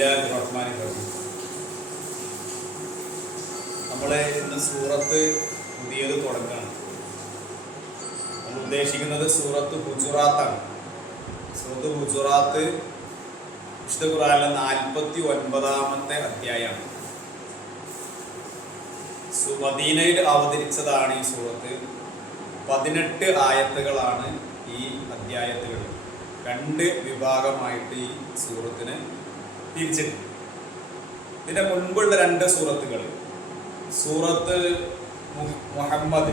ബിസ്മില്ലാഹിർറഹ്മാനിർറഹീം. നമ്മൾ ഇന്ന് സൂറത്ത് പുതിയത് തുടങ്ങുകയാണ്. നമ്മൾ ഉദ്ദേശിക്കുന്നത് സൂറത്ത് ഹുജുറാത്താണ്. സൂറത്ത് ഹുജുറാത്ത് വിശുദ്ധ ഖുർആനിലെ 49-ാമത്തെ അധ്യായമാണ്. മദീനയിൽ അവതരിച്ചതാണ് ഈ സൂറത്ത്. 18 ആയത്തുകളാണ് ഈ അധ്യായത്തിലുള്ളത്. 2 വിഭാഗമായിട്ട് ഈ സൂറത്തിന് തിരിച്ചിട്ടുണ്ട്. ഇതിന്റെ മുൻപുള്ള 2 സൂറത്തുകൾ സൂറത്ത് മുഹമ്മദ്.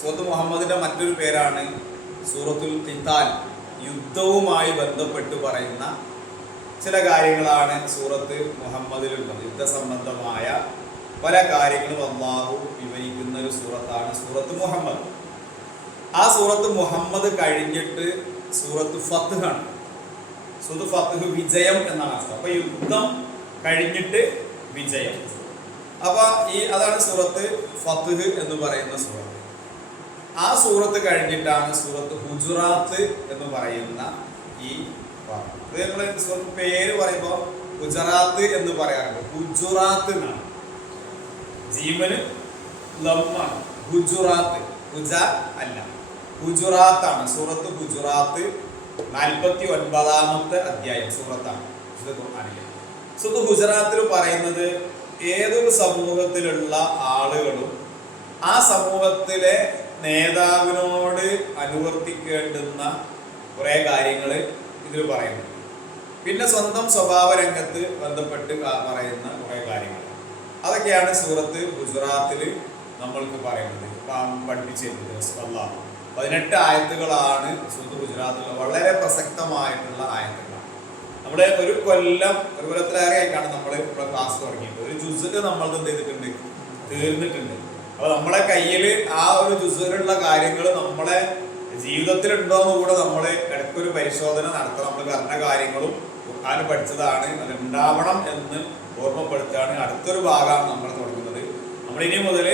സൂറത്ത് മുഹമ്മദിന്റെ മറ്റൊരു പേരാണ് സൂറത്തുൽ ഖിതാൽ. യുദ്ധവുമായി ബന്ധപ്പെട്ട് പറയുന്ന ചില കാര്യങ്ങളാണ് സൂറത്ത് മുഹമ്മദിലുള്ളത്. യുദ്ധസംബന്ധമായ പല കാര്യങ്ങളും അല്ലാഹു വിവരിക്കുന്ന ഒരു സൂറത്താണ് സൂറത്ത് മുഹമ്മദ്. ആ സൂറത്ത് മുഹമ്മദ് കഴിഞ്ഞിട്ട് സൂറത്ത് ഫത്ഹ് ആണ്. സൂറത്ത് ഫത്ഹ് വിജയം എന്നാണ് അർത്ഥം. അപ്പൊ യുദ്ധം കഴിഞ്ഞിട്ട് വിജയം. അപ്പൊ അതാണ് സൂറത്ത് ഫത്ഹ് എന്ന് പറയുന്ന സൂറത്ത്. ആ സൂറത്ത് കഴിഞ്ഞിട്ടാണ് സൂറത്ത് ഹുജുറാത്ത് എന്ന് പറയുന്ന ഈ ഇത് നമ്മള് സൂറത്ത് പേര് പറയുമ്പോൾ ഗുജറാത്ത് എന്ന് പറയാറുണ്ട്. ഹുജുറാത്ത് എന്നാണ്. ജീവന് ലമ്മാണ്. ഹുജുറാത്ത് ഹുജ അല്ല, ഹുജുറാത്താണ്. സൂറത്ത് ഹുജുറാത്ത് 49-ാമത്തെ അധ്യായം സൂറത്താണ് ഖുർആനിലെ. സൂറത്ത് ഹുജറാത്തിൽ പറയുന്നത് ഏതൊരു സമൂഹത്തിലുള്ള ആളുകളും ആ സമൂഹത്തിലെ നേതാവിനോട് അനുവർത്തിക്കേണ്ടുന്ന കുറെ കാര്യങ്ങൾ ഇതിൽ പറയുന്നു. പിന്നെ സ്വന്തം സ്വഭാവ രംഗത്ത് ബന്ധപ്പെട്ട് പറയുന്ന കുറെ കാര്യങ്ങൾ, അതൊക്കെയാണ് സൂറത്ത് ഗുജറാത്തിൽ നമ്മൾക്ക് പറയുന്നത്, പഠിപ്പിച്ചിരുന്നത്. 18 ആയത്തുകളാണ് സൂറത്ത് ഗുജറാത്തിൽ. വളരെ പ്രസക്തമായിട്ടുള്ള ആയത്തുകളാണ്. നമ്മുടെ ഒരു കൊല്ലത്തിലേറെ ആയിട്ടാണ് നമ്മൾ ഇവിടെ ക്ലാസ് തുടങ്ങിയിട്ട്. ഒരു ജുസ് നമ്മൾ എന്ത് ചെയ്തിട്ടുണ്ട്, തീർന്നിട്ടുണ്ട്. അപ്പൊ നമ്മളെ കയ്യിൽ ആ ഒരു ജുസിലുള്ള കാര്യങ്ങൾ നമ്മളെ ജീവിതത്തിലുണ്ടോ എന്ന് കൂടെ നമ്മൾ ഇടയ്ക്കൊരു പരിശോധന നടത്തണം. നമ്മൾ പറഞ്ഞ കാര്യങ്ങളും ഖുർആൻ പഠിച്ചതാണ്, അത് ഉണ്ടാവണം എന്ന് ഓർമ്മപ്പെടുത്തുകയാണ്. അടുത്തൊരു ഭാഗമാണ് നമ്മൾ തുടങ്ങുന്നത്. നമ്മൾ ഇനി മുതൽ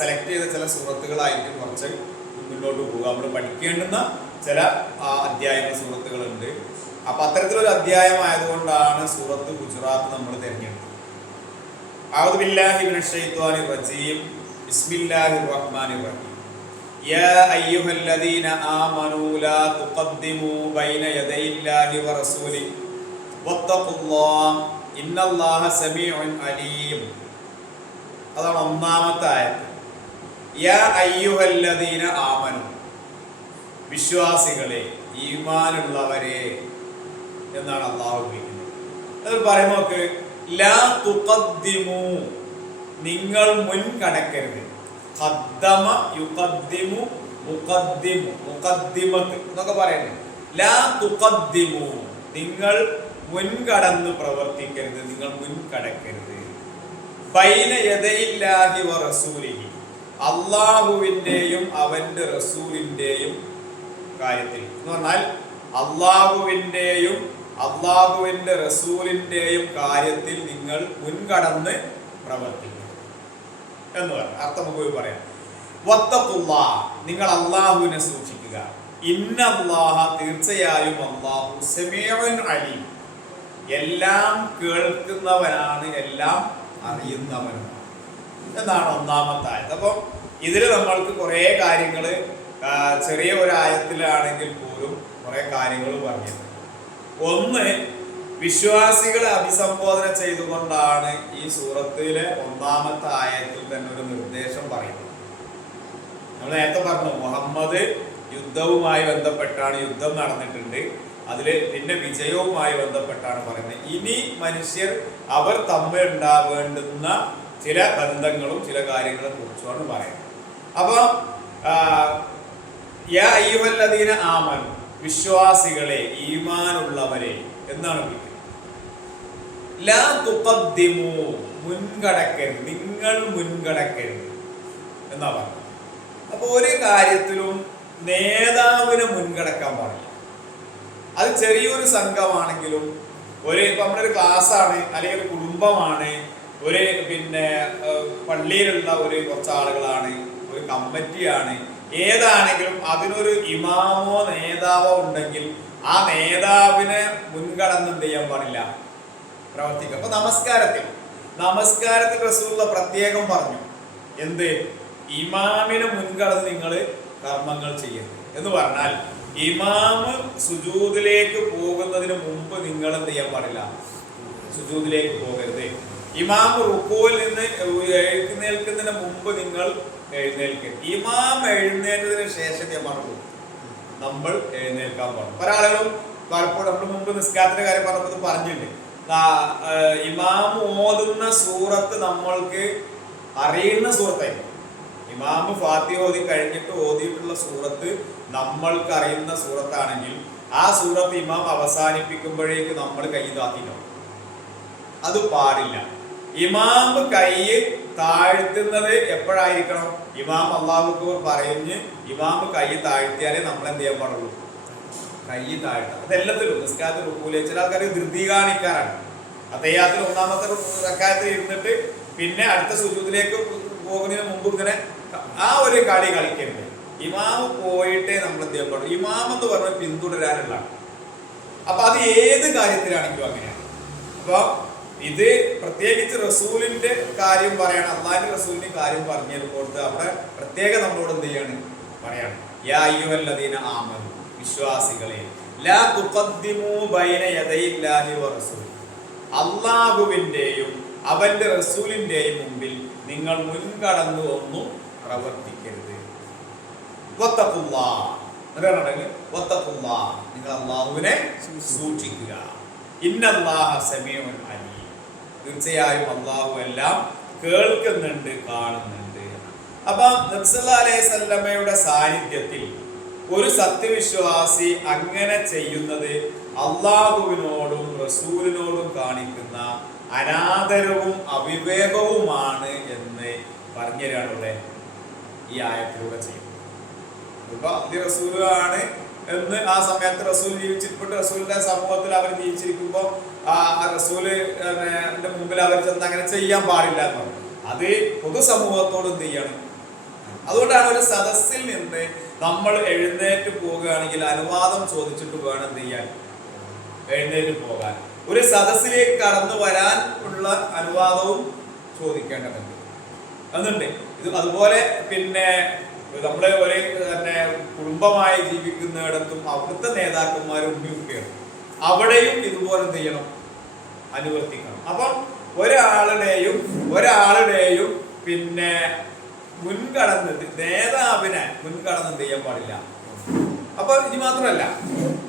സെലക്ട് ചെയ്ത ചില സൂറത്തുകളായിരിക്കും കുറച്ച് മുന്നോട്ട് പോവുക. നമ്മൾ പഠിക്കേണ്ടുന്ന ചില അധ്യായങ്ങൾ സൂറത്തുകളുണ്ട്. അപ്പൊ അത്തരത്തിലൊരു അധ്യായം ആയതുകൊണ്ടാണ് സൂറത്ത് ഗുജറാത്ത് നമ്മൾ തിരഞ്ഞെടുത്തത്. അഊദു ബില്ലാഹി മിനശ് ശൈത്വാനിർ റജീം. ബിസ്മില്ലാഹിർ റഹ്മാനിർ റഹീം. യാ അയ്യുഹല്ലദീന ആമനൂ ലാ തുഖദ്ദിമൂ ബൈന യദയില്ലാഹി വറസൂലിഹി വത്തഖുല്ലാഹ ഇന്നല്ലാഹ സമീഉൻ അലീം. അതാണ് 1-ാമത്തെ ആയത്ത്. യാ അയ്യുഹല്ലദീന ആമനൂ, വിശ്വാസികളെ, ഈമാനുള്ളവരെ എന്നാണ് അല്ലാഹു വിളിക്കുന്നത്. അത് പറയുമ്പോൾ നോക്ക്, ലാ തുഖദ്ദിമൂ, നിങ്ങൾ മുൻകടക്കരുത്. ഖദ്ദമ യുഖദ്ദിമു, മുഖദ്ദിമു, മുഖദ്ദിമത്ത് എന്നൊക്കെ പറയുന്നത്. ലാ തുഖദ്ദിമു, നിങ്ങൾ മുൻകടന്ന് പ്രവർത്തിക്കരുത്, നിങ്ങൾ മുൻകടക്കരുത്. ബൈന യദയില്ലാഹി വറസൂലിഹി, അല്ലാഹുവിന്റെയും അവന്റെ റസൂലിന്റെയും കാര്യത്തിൽ എന്ന് പറഞ്ഞാൽ അല്ലാഹുവിന്റെയും അല്ലാഹുവിന്റെ റസൂലിന്റെയും കാര്യത്തിൽ നിങ്ങൾ മുൻകടന്ന് പ്രവർത്തിക്കണം എന്ന് പറഞ്ഞു. അർത്ഥം നമുക്ക് പറയാം. വത്തഖുല്ലാഹ, നിങ്ങൾ അല്ലാഹുവിനെ സൂക്ഷിക്കുക. ഇന്നല്ലാഹ, തീർച്ചയായും അല്ലാഹു സമീഉൻ അലീം, എല്ലാം കേൾക്കുന്നവനാണ്, എല്ലാം അറിയുന്നവനാണ് എന്നാണ് 1-ാമത്തെ ആയത്ത്. അപ്പം ഇതിൽ നമ്മൾക്ക് കുറെ കാര്യങ്ങൾ, ചെറിയ ഒരു ആയത്തിലാണെങ്കിൽ പോലും കുറെ കാര്യങ്ങൾ പറഞ്ഞിട്ടുണ്ട്. ഒന്ന്, വിശ്വാസികളെ അഭിസംബോധന ചെയ്തുകൊണ്ടാണ് ഈ സൂറത്തിലെ 1-ാമത്തെ ആയത്തിൽ തന്നെ ഒരു നിർദ്ദേശം പറയുന്നത്. നമ്മൾ നേരത്തെ പറഞ്ഞു, മുഹമ്മദ് യുദ്ധവുമായി ബന്ധപ്പെട്ടാണ്, യുദ്ധം നടന്നിട്ടുണ്ട്. അതിൽ പിന്നെ വിജയവുമായി ബന്ധപ്പെട്ടാണ് പറയുന്നത്. ഇനി മനുഷ്യർ അവർ തമ്മിൽ ഉണ്ടാവേണ്ടുന്ന ചില ബന്ധങ്ങളും ചില കാര്യങ്ങളെ കുറിച്ചുമാണ് പറയുന്നത്. അപ്പൊ യാ അയ്യുഹല്ലദീന ആമനു, വിശ്വാസികളെ, ഈമാനുള്ളവരെ എന്നാണ് വിളിക്കുന്നത്. ലാ തുഖദ്ദിമു, മുൻകടക്കരുത്, നിങ്ങൾ മുൻകടക്കരുത് എന്നാ പറഞ്ഞത്. അപ്പൊ ഒരു കാര്യത്തിലും നേതാവിനെ മുൻകടക്കാൻ പാടില്ല. അത് ചെറിയൊരു സംഘമാണെങ്കിലും, ഇപ്പൊ നമ്മളൊരു ക്ലാസ്സാണ്, അല്ലെങ്കിൽ ഒരു കുടുംബമാണ്, ഒരു പള്ളിയിലുള്ള കുറച്ച് ആളുകളാണ്, ഒരു കമ്മിറ്റിയാണ്, ഏതാണെങ്കിലും അതിനൊരു ഇമാമോ നേതാവോ ഉണ്ടെങ്കിൽ ആ നേതാവിനെ മുൻകടന്ന് എന്ത് ചെയ്യാൻ പാടില്ല, പ്രവർത്തിക്കുക. അപ്പൊ നമസ്കാരത്തിൽ റസൂലുള്ള പ്രത്യേകം പറഞ്ഞു എന്ത്? ഇമാമിന് മുൻകടന്ന് നിങ്ങൾ കർമ്മങ്ങൾ ചെയ്യരുത് എന്ന് പറഞ്ഞാൽ ഇമാമ് സുജൂദിലേക്ക് പോകുന്നതിന് മുമ്പ് നിങ്ങൾ എന്ത് ചെയ്യാൻ പാടില്ല? സുജൂദിലേക്ക് പോകരുത്. ഇമാം റുക്കൂയിൽ നിന്ന് എഴുന്നേൽക്കുന്നതിന് മുമ്പ് നിങ്ങൾ എഴുന്നേൽക്കരുത്. ഇമാം എഴുന്നേറ്റതിന് ശേഷം നമ്മൾ എഴുന്നേൽക്കാൻ പാടും. പല ആളുകളും പലപ്പോഴും നമ്മൾ മുമ്പ് നിസ്കാരത്തിന്റെ കാര്യം പറഞ്ഞപ്പോൾ പറഞ്ഞിട്ടുണ്ട്, ഇമാം ഓതുന്ന സൂറത്ത് നമ്മൾക്ക് അറിയുന്ന സൂറത്തായിരിക്കും. ഇമാം ഫാത്തിഹ ഓതി കഴിഞ്ഞിട്ട് ഓതിയിട്ടുള്ള സൂറത്ത് നമ്മൾക്ക് അറിയുന്ന സൂറത്താണെങ്കിൽ ആ സൂറത്ത് ഇമാം അവസാനിപ്പിക്കുമ്പോഴേക്ക് നമ്മൾ കൈ താത്തിനോ, അത് പാടില്ല. ഇമാം കൈ താഴ്ത്തുന്നത് എപ്പോഴായിരിക്കണം? ഇമാം അല്ലാഹു അക്ബർ പറഞ്ഞ് ഇമാം കൈ താഴ്ത്തിയാലേ നമ്മൾ എന്ത് ചെയ്യാൻ പാടുള്ളൂ? കൈ താഴ്ത്താം. അതെല്ലാത്തിലും നിസ്കാരത്തിൽ റുക്കൂല് ചില ആൾക്കാർ ധൃതി കാണിക്കാറാണ്. അത്തയ്യാത്തിൽ ഒന്നാമത്തെ റക്അത്തിൽ ഇരുന്നിട്ട് പിന്നെ അടുത്ത സുജൂദിലേക്ക് പോകുന്നതിന് മുമ്പ് ഇങ്ങനെ ആ ഒരു കളി കളിക്കരുത്. ഇമാം പോയിട്ടേ നമ്മൾ എന്ത് ചെയ്യാൻ പാടുള്ളൂ. ഇമാം എന്ന് പറഞ്ഞാൽ പിന്തുടരാനുള്ള. അപ്പൊ അത് ഏത് കാര്യത്തിലാണെങ്കിലും അങ്ങനെയാണ്. അപ്പൊ ഇത് പ്രത്യേകിച്ച് റസൂലിന്റെ കാര്യം പറയണം, അള്ളാഹിന്റെ റസൂലിന്റെ കാര്യം പറഞ്ഞു തരുമ്പോൾ അവിടെ പ്രത്യേകം നമ്മളോട് എന്ത് ചെയ്യാണ് പറയാണ്, യാ അയ്യുഹല്ലദീന ആമനു, വിശ്വാസികളെ, ലാ തുഖദ്ദിമൂ ബൈന യദയില്ലാഹി വറസൂൽ, അള്ളാഹുവിന്റെയും അവന്റെ റസൂലിന്റെയും മുമ്പിൽ നിങ്ങൾ മുൻകടന്നു ഒന്നും പ്രവർത്തിക്കരുത്. നിങ്ങൾ അള്ളാഹുവിനെ സൂക്ഷിക്കുക. ഇന്നല്ലാഹ സമീഉൻ അലീം, തീർച്ചയായും അള്ളാഹു എല്ലാം കേൾക്കുന്നുണ്ട്, കാണുന്നുണ്ട്. അപ്പൊ നബി സല്ലല്ലാഹു അലൈഹി വസല്ലമയുടെ സാന്നിധ്യത്തിൽ ഒരു സത്യവിശ്വാസി അങ്ങനെ ചെയ്യുന്നത് അള്ളാഹുവിനോടും റസൂലിനോടും കാണിക്കുന്ന അനാദരവും അവിവേകവുമാണ് എന്ന് പറഞ്ഞുതരാണ് ഇവിടെ ഈ ആയത്തിലൂടെ ചെയ്യുന്നത്. ഇപ്പൊ അത് റസൂലാണ് എന്ന് ആ സമയത്ത് റസൂൽ ജീവിച്ചിട്ട് റസൂലിന്റെ സമൂഹത്തിൽ അവർ ജീവിച്ചിരിക്കുമ്പോ ആ റസൂലിന്റെ മുമ്പിൽ അവർ ചെന്ന് അങ്ങനെ ചെയ്യാൻ പാടില്ല എന്ന് പറഞ്ഞു. അത് പൊതുസമൂഹത്തോട് എന്ത് ചെയ്യണം. അതുകൊണ്ടാണ് ഒരു സദസ്സിൽ നിന്ന് നമ്മൾ എഴുന്നേറ്റ് പോവുകയാണെങ്കിൽ അനുവാദം ചോദിച്ചിട്ട് വേണം എന്ത് ചെയ്യാൻ, എഴുന്നേറ്റ് പോകാൻ. ഒരു സദസ്സിലേക്ക് കടന്നു വരാൻ ഉള്ള അനുവാദവും ചോദിക്കേണ്ടതുണ്ട് എന്നുണ്ട്. ഇത് അതുപോലെ പിന്നെ നമ്മളെ ഒരു തന്നെ കുടുംബമായി ജീവിക്കുന്നിടത്തും അവിടുത്തെ നേതാക്കന്മാരും ഉമ്മിയൊക്കെയാണ്, അവിടെയും ഇതുപോലെ എന്ത് ചെയ്യണം, അനുവർത്തിക്കണം. അപ്പം ഒരാളുടെയും പിന്നെ നേതാവിനെ മുൻകടന്ന് എന്ത് ചെയ്യാൻ പാടില്ല. അപ്പൊ ഇനി മാത്രമല്ല,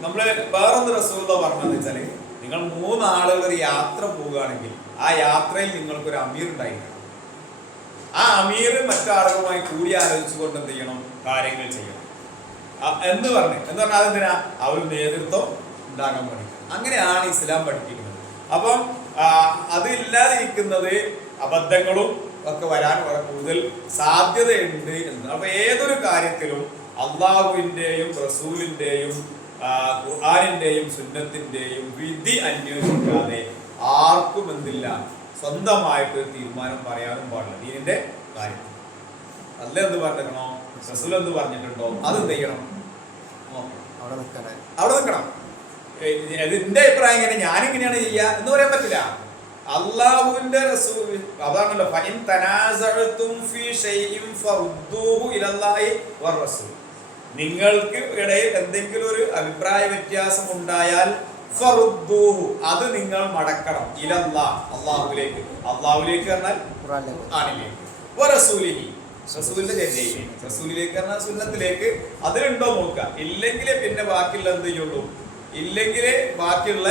നമ്മള് വേറൊന്ന് റസൂലുള്ള പറഞ്ഞതെന്ന് വെച്ചാല്, നിങ്ങൾ 3 ആളുകൾ ഒരു യാത്ര പോവുകയാണെങ്കിൽ ആ യാത്രയിൽ നിങ്ങൾക്കൊരു അമീർ ഉണ്ടായിരിക്കണം. ആ അമീർ മറ്റാളുകളുമായി കൂടി ആലോചിച്ചുകൊണ്ട് എന്ത് ചെയ്യണം, കാര്യങ്ങൾ ചെയ്യണം എന്ന് പറഞ്ഞാൽ അതെന്തിനാ, ആ ഒരു നേതൃത്വം ഉണ്ടാകാൻ വേണ്ടി. അങ്ങനെയാണ് ഇസ്ലാം പഠിപ്പിക്കുന്നത്. അപ്പം അതില്ലാതിരിക്കുന്നത് അബദ്ധങ്ങളും ഒക്കെ വരാൻ വളരെ കൂടുതൽ സാധ്യതയുണ്ട് എന്ന്. അപ്പൊ ഏതൊരു കാര്യത്തിലും അള്ളാഹുവിന്റെയും റസൂലിന്റെയും ഖുർആനിന്റെയും സുന്നത്തിന്റെയും വിധി അന്വേഷിക്കാതെ ആർക്കും എന്തില്ല, സ്വന്തമായിട്ട് തീരുമാനം പറയാനും പാടില്ല ദീനിന്റെ കാര്യത്തിൽ. അല്ല എന്ത് പറഞ്ഞിരിക്കണോ, റസൂൽ എന്ത് പറഞ്ഞിട്ടുണ്ടോ അതെന്ത് ചെയ്യണം, അവിടെ നിൽക്കണം. എന്റെ അഭിപ്രായം ഇങ്ങനെ, ഞാനിങ്ങനെയാണ് ചെയ്യുക എന്ന് പറയാൻ പറ്റില്ല. അള്ളാഹുവിന്റെ റസൂൽ അതാണല്ലോ, ഫഇൻ തനാസഅതും ഫീ ഷൈഇൻ ഫറുദ്ദൂഹു ഇലല്ലാഹി വറസൂൽ, നിങ്ങൾക്ക് ഇടയിൽ എന്തെങ്കിലും ഒരു അഭിപ്രായ വ്യത്യാസം ഉണ്ടായാൽ ഫറുദ്ദൂഹു, അത് നിങ്ങൾ മടക്കണം, ഇലല്ലാഹ്, അള്ളാഹുവിലേക്ക്. അള്ളാഹുവിലേക്ക് പറഞ്ഞാൽ ഖുർആനിലേക്ക്, വറസൂലിഹി, റസൂലിന്റെ ചര്യയിലേക്ക്, റസൂലിലേക്ക് പറഞ്ഞാൽ സുന്നത്തിലേക്ക്. അതിലുണ്ടോ നോക്കുക. ഇല്ലെങ്കിൽ പിന്നെ ബാക്കിയുള്ള എന്ത് ചെയ്യുള്ളൂ, ഇല്ലെങ്കിൽ ബാക്കിയുള്ള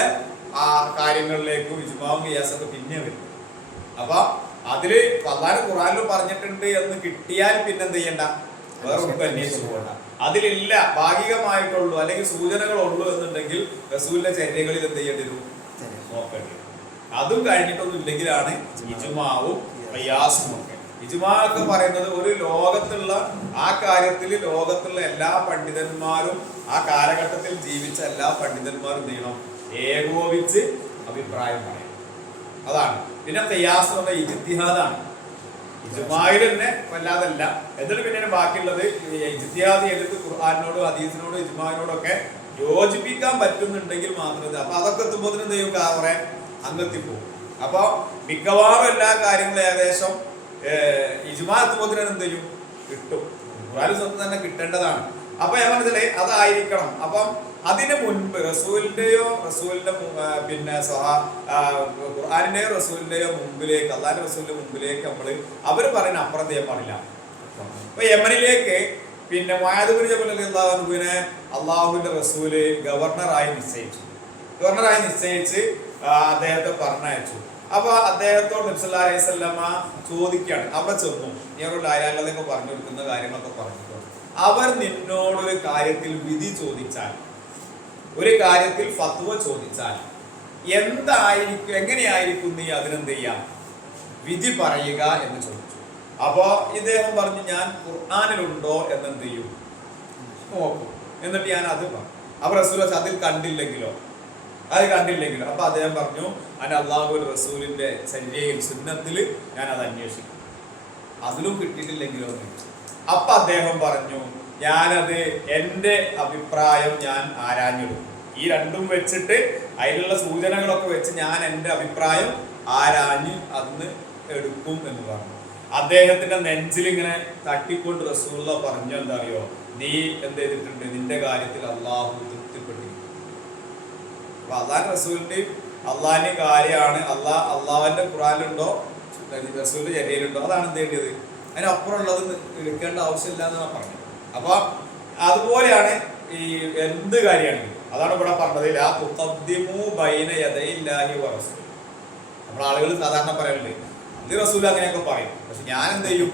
ആ കാര്യങ്ങളിലേക്കും ഇജ്മാഉം ഖിയാസൊക്കെ പിന്നെ വരും. അപ്പൊ അതില് അല്ലാഹു ഖുർആനിൽ പറഞ്ഞിട്ടുണ്ട് എന്ന് കിട്ടിയാൽ പിന്നെ എന്ത് ചെയ്യണ്ട, വേറെ ഒന്നും അന്വേഷിച്ചു പോകണ്ട. അതിലില്ല, ഭാഗികമായിട്ടുള്ളൂ അല്ലെങ്കിൽ സൂചനകളുള്ളൂ എന്നുണ്ടെങ്കിൽ റസൂലിന്റെ ചര്യകളിൽ എന്ത് ചെയ്യേണ്ടി വരും, നോക്കേണ്ടി വരും. അതും കഴിഞ്ഞിട്ടൊന്നും ഇല്ലെങ്കിലാണ് ഇജ്മാഉം ഖിയാസും ഒക്കെ. ഇജ്മാ ഒക്കെ പറയുന്നത് ഒരു ലോകത്തുള്ള ആ കാര്യത്തിൽ ലോകത്തുള്ള എല്ലാ പണ്ഡിതന്മാരും ആ കാലഘട്ടത്തിൽ ജീവിച്ച എല്ലാ പണ്ഡിതന്മാരും എന്ത് ചെയ്യണം, ഏകോപിച്ച് അഭിപ്രായം പറയും. അതാണ്. പിന്നെ ഖിയാസ് എന്ന ഇജ്തിഹാദാണ്. ഇജ്മായിൽ തന്നെ വല്ലാതല്ല. എന്നിട്ട് പിന്നെ ബാക്കിയുള്ളത് ഇജ്തിഹാദ് ചെയ്തിട്ട് ഖുർആനിനോടും ഹദീസിനോടും ഇജ്മാനോടും ഒക്കെ യോജിപ്പിക്കാൻ പറ്റുന്നുണ്ടെങ്കിൽ മാത്രമേ. അപ്പൊ അതൊക്കെ എത്തുമ്പോൾ എന്ത് ചെയ്യും, കുറെ അങ്ങെത്തിപ്പോകും. അപ്പൊ മിക്കവാറും എല്ലാ കാര്യങ്ങളും ഏകദേശം ഇജ്മാ എത്തുമ്പോൾ എന്ത് ചെയ്യും, കിട്ടും. ഖുർആനിലും സുന്നത്തും തന്നെ കിട്ടേണ്ടതാണ്. അപ്പൊ ഞാൻ പറഞ്ഞില്ലേ അതായിരിക്കണം. അപ്പം അതിന് മുൻപ് റസൂലിന്റെയോ റസൂലിന്റെ പിന്നെ ഖുർആനിന്റെയോ റസൂലിന്റെയോ മുമ്പിലേക്ക്, അള്ളാഹിന്റെ റസൂലിന്റെ മുമ്പിലേക്ക് അവര് പറയുന്ന അപ്പുറം ചെയ്യാൻ പാടില്ല. അപ്പൊ യമനിലേക്ക് പിന്നെ മുആദ് ഇബ്നു ജബൽ റളിയല്ലാഹു അൻഹുവിനെ അള്ളാഹുവിന്റെ റസൂല് ഗവർണറായി നിശ്ചയിച്ച് അദ്ദേഹത്തെ പറഞ്ഞയച്ചു. അപ്പൊ അദ്ദേഹത്തോട് നബി സല്ലല്ലാഹു അലൈഹി വസല്ലമ ചോദിക്കുകയാണ്, അവിടെ ചെന്നു നീയൊരു ലായാലൊക്കെ പറഞ്ഞു കൊടുക്കുന്ന കാര്യങ്ങളൊക്കെ പറഞ്ഞിട്ടുണ്ട്. അവർ നിന്നോടൊരു കാര്യത്തിൽ വിധി ചോദിച്ചാൽ, ഒരു കാര്യത്തിൽ ഫത്വ ചോദിച്ചാൽ എന്തായിരിക്കും, എങ്ങനെയായിരിക്കും നീ അതിനെന്ത് ചെയ്യാം, വിധി പറയുക എന്ന് ചോദിച്ചു. അപ്പൊ ഇദ്ദേഹം പറഞ്ഞു, ഞാൻ ഖുർആനിലുണ്ടോ എന്നെന്ത് ചെയ്യും, നോക്കും, എന്നിട്ട് ഞാൻ അത് പറഞ്ഞു. അപ്പൊ റസൂൽ അതിൽ കണ്ടില്ലെങ്കിലോ അപ്പൊ അദ്ദേഹം പറഞ്ഞു, അല്ലാഹുവിന്റെ റസൂലിന്റെ ചര്യയിൽ സുന്നത്തിൽ ഞാൻ അത് അന്വേഷിക്കും, അതിലും കിട്ടിയിട്ടില്ലെങ്കിലോ. അപ്പൊ അദ്ദേഹം പറഞ്ഞു, ഞാനത് എൻ്റെ അഭിപ്രായം ഞാൻ ആരാഞ്ഞെടുക്കും. ഈ രണ്ടും വെച്ചിട്ട് അതിലുള്ള സൂചനകളൊക്കെ വെച്ച് ഞാൻ എൻ്റെ അഭിപ്രായം ആരാഞ്ഞ് അന്ന് എടുക്കും എന്ന് പറഞ്ഞു. അദ്ദേഹത്തിന്റെ നെഞ്ചിൽ ഇങ്ങനെ തട്ടിക്കൊണ്ട് റസൂലുള്ള പറഞ്ഞു, എന്താ അറിയോ, നീ എന്ത് ചെയ്തിട്ടുണ്ട്, നിന്റെ കാര്യത്തിൽ അള്ളാഹു തൃപ്തിപ്പെട്ടിരിക്കും. അപ്പൊ അള്ളാഹ് റസൂലിന്റെയും അള്ളാഹിന്റെയും കാര്യമാണ്. അള്ളാഹുവിന്റെ ഖുർആനിലുണ്ടോ റസൂലിന്റെ ചര്യയിലുണ്ടോ, അതാണ് എന്ത് ചെയ്യേണ്ടത്. അതിനപ്പുറമുള്ളത് എടുക്കേണ്ട ആവശ്യമില്ല എന്നാണ് പറഞ്ഞത്. അപ്പൊ അതുപോലെയാണ് ഈ എന്ത് കാര്യമാണെങ്കിലും. അതാണ് ഇവിടെ പറഞ്ഞത്, ലാ തുഖദ്ദിമൂ ബൈന യദയില്ലാഹി വറസൂലിഹി. നമ്മൾ ആളുകൾ സാധാരണ പറയലുണ്ട്, ഇത് റസൂൽ അങ്ങനെയൊക്കെ പറയും, പക്ഷെ ഞാൻ എന്ത് ചെയ്യും,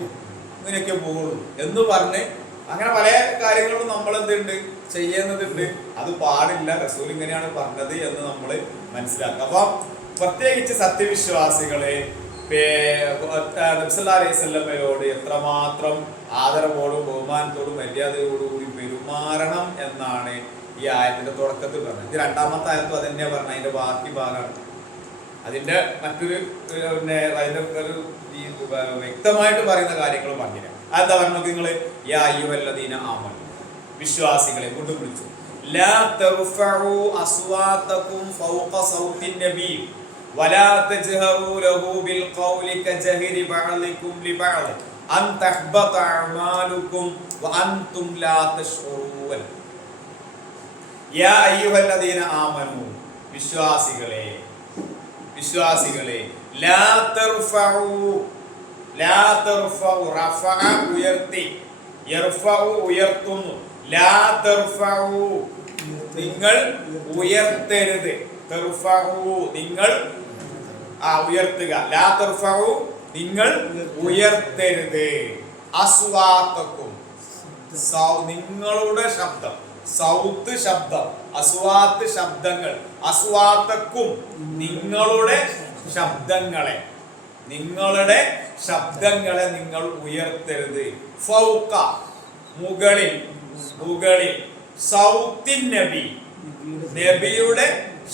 ഇങ്ങനെയൊക്കെ പോകുള്ളൂ എന്ന് പറഞ്ഞ് അങ്ങനെ പല കാര്യങ്ങളും നമ്മൾ എന്തുണ്ട് ചെയ്യുന്നതുണ്ട്. അത് പാടില്ല, റസൂൽ ഇങ്ങനെയാണ് പറഞ്ഞത് എന്ന് നമ്മൾ മനസ്സിലാക്കുക. അപ്പൊ പ്രത്യേകിച്ച് സത്യവിശ്വാസികളെ നബി സല്ലല്ലാഹു അലൈഹി വസല്ലമയോട് എത്രമാത്രം ആദരവോടും ബഹുമാനത്തോടും മര്യാദയോടുകൂടി പെരുമാറണം എന്നാണ് ഈ ആയത്തിന്റെ തുടക്കത്തിൽ പറഞ്ഞത്. ഇത് രണ്ടാമത്തെ ആയത്തും അത് തന്നെയാ പറഞ്ഞത്, അതിന്റെ ബാക്കി ഭാഗമാണ്. അതിന്റെ മറ്റൊരു പിന്നെ അതിന്റെ ഒരു വ്യക്തമായിട്ട് പറയുന്ന കാര്യങ്ങൾ പറഞ്ഞില്ല. അതെന്താ പറഞ്ഞത്, നിങ്ങള് യാ അയ്യുഹല്ലദീന ആമനൂ, വിശ്വാസികളെ കൊണ്ട് വിളിച്ചു, ലാ തർഫഉ അസ്വാതകും ഫൗഖ സൗത്തിൻ നബി വലാ തജ്ഹറു ലഹു ബിൽ ഖൗലി കജഹരി ബഅദികും ലിബഅദ് അൻ തഹ്ബത അഅമാലുകും വഅൻതും ലാ തശ്ഉറൂൻ. യാ അയ്യുഹല്ലദീന ആമനൂ, വിശ്വാസികളെ ലാ തർഫഉ റഫഅ ഉയർത്തി, യർഫഉ ഉയർത്തുന്നു, ലാ തർഫഉ നിങ്ങൾ ഉയർത്തരുത്, തർഫഉ നിങ്ങൾ ഉയർത്തുക, ലാ തർഫഉ നിങ്ങൾ ഉയർത്തരുത്, അസ്വാതക്കും നിങ്ങളുടെ ശബ്ദം, സൗത്ത് ശബ്ദം, അസ്വാത്ത് ശബ്ദങ്ങൾ, അസ്വാതക്കും നിങ്ങളുടെ ശബ്ദങ്ങളെ നിങ്ങൾ ഉയർത്തരുത്, ഫൗക മുകളിൽ, സൗത്തിൻ നബി നബിയുടെ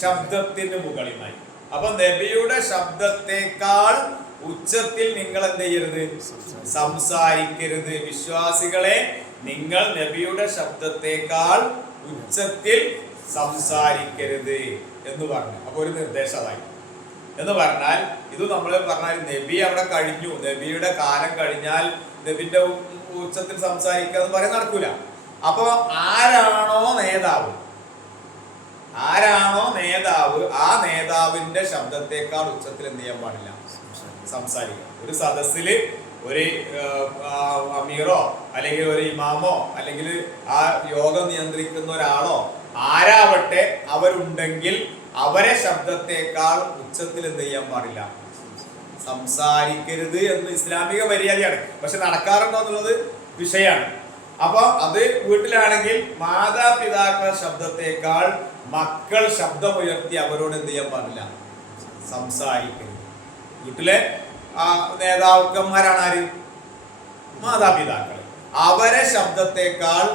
ശബ്ദത്തിന് മുകളിലായി. അപ്പൊ നബിയുടെ ശബ്ദത്തെക്കാൾ ഉച്ചത്തിൽ നിങ്ങൾ എന്ത് ചെയ്യരുത്, സംസാരിക്കരുത്. വിശ്വാസികളെ, നിങ്ങൾ നബിയുടെ ശബ്ദത്തെക്കാൾ ഉച്ചത്തിൽ സംസാരിക്കരുത് എന്ന് പറഞ്ഞു. അപ്പൊ ഒരു നിർദ്ദേശമായി എന്ന് പറഞ്ഞാൽ, ഇത് നമ്മൾ പറഞ്ഞാൽ നബി അവിടെ കഴിഞ്ഞു, നബിയുടെ കാലം കഴിഞ്ഞാൽ നബിന്റെ ഉച്ചത്തിൽ സംസാരിക്കുക എന്ന് പറയാൻ നടക്കൂല. അപ്പൊ ആരാണോ നേതാവ് ആ നേതാവിന്റെ ശബ്ദത്തെക്കാൾ ഉച്ചത്തിൽ എന്ത് ചെയ്യാൻ പാടില്ല, സംസാരിക്കുക. ഒരു സദസ്സിൽ ഒരു അമീറോ അല്ലെങ്കിൽ ഒരു ഇമാമോ അല്ലെങ്കിൽ ആ യോഗം നിയന്ത്രിക്കുന്ന ഒരാളോ ആരാവട്ടെ അവരുണ്ടെങ്കിൽ അവരെ ശബ്ദത്തെക്കാൾ ഉച്ചത്തിൽ എന്ത് ചെയ്യാൻ പാടില്ല, സംസാരിക്കരുത് എന്ന് ഇസ്ലാമിക മര്യാദയാണ്. പക്ഷെ നടക്കാറുണ്ടോ എന്നുള്ളത് വിഷയമാണ്. അപ്പൊ അത് വീട്ടിലാണെങ്കിൽ മാതാപിതാക്കളുടെ ശബ്ദത്തെക്കാൾ മക്കൾ ശബ്ദമുയർത്തി അവരോട് എന്ത് ചെയ്യാൻ പാടില്ല, സംസാരിക്കരുത്. വീട്ടിലെ നേതാക്കന്മാരാണ് ആര്, മാതാപിതാക്കൾ. അവരെ ശബ്ദത്തെക്കാൾ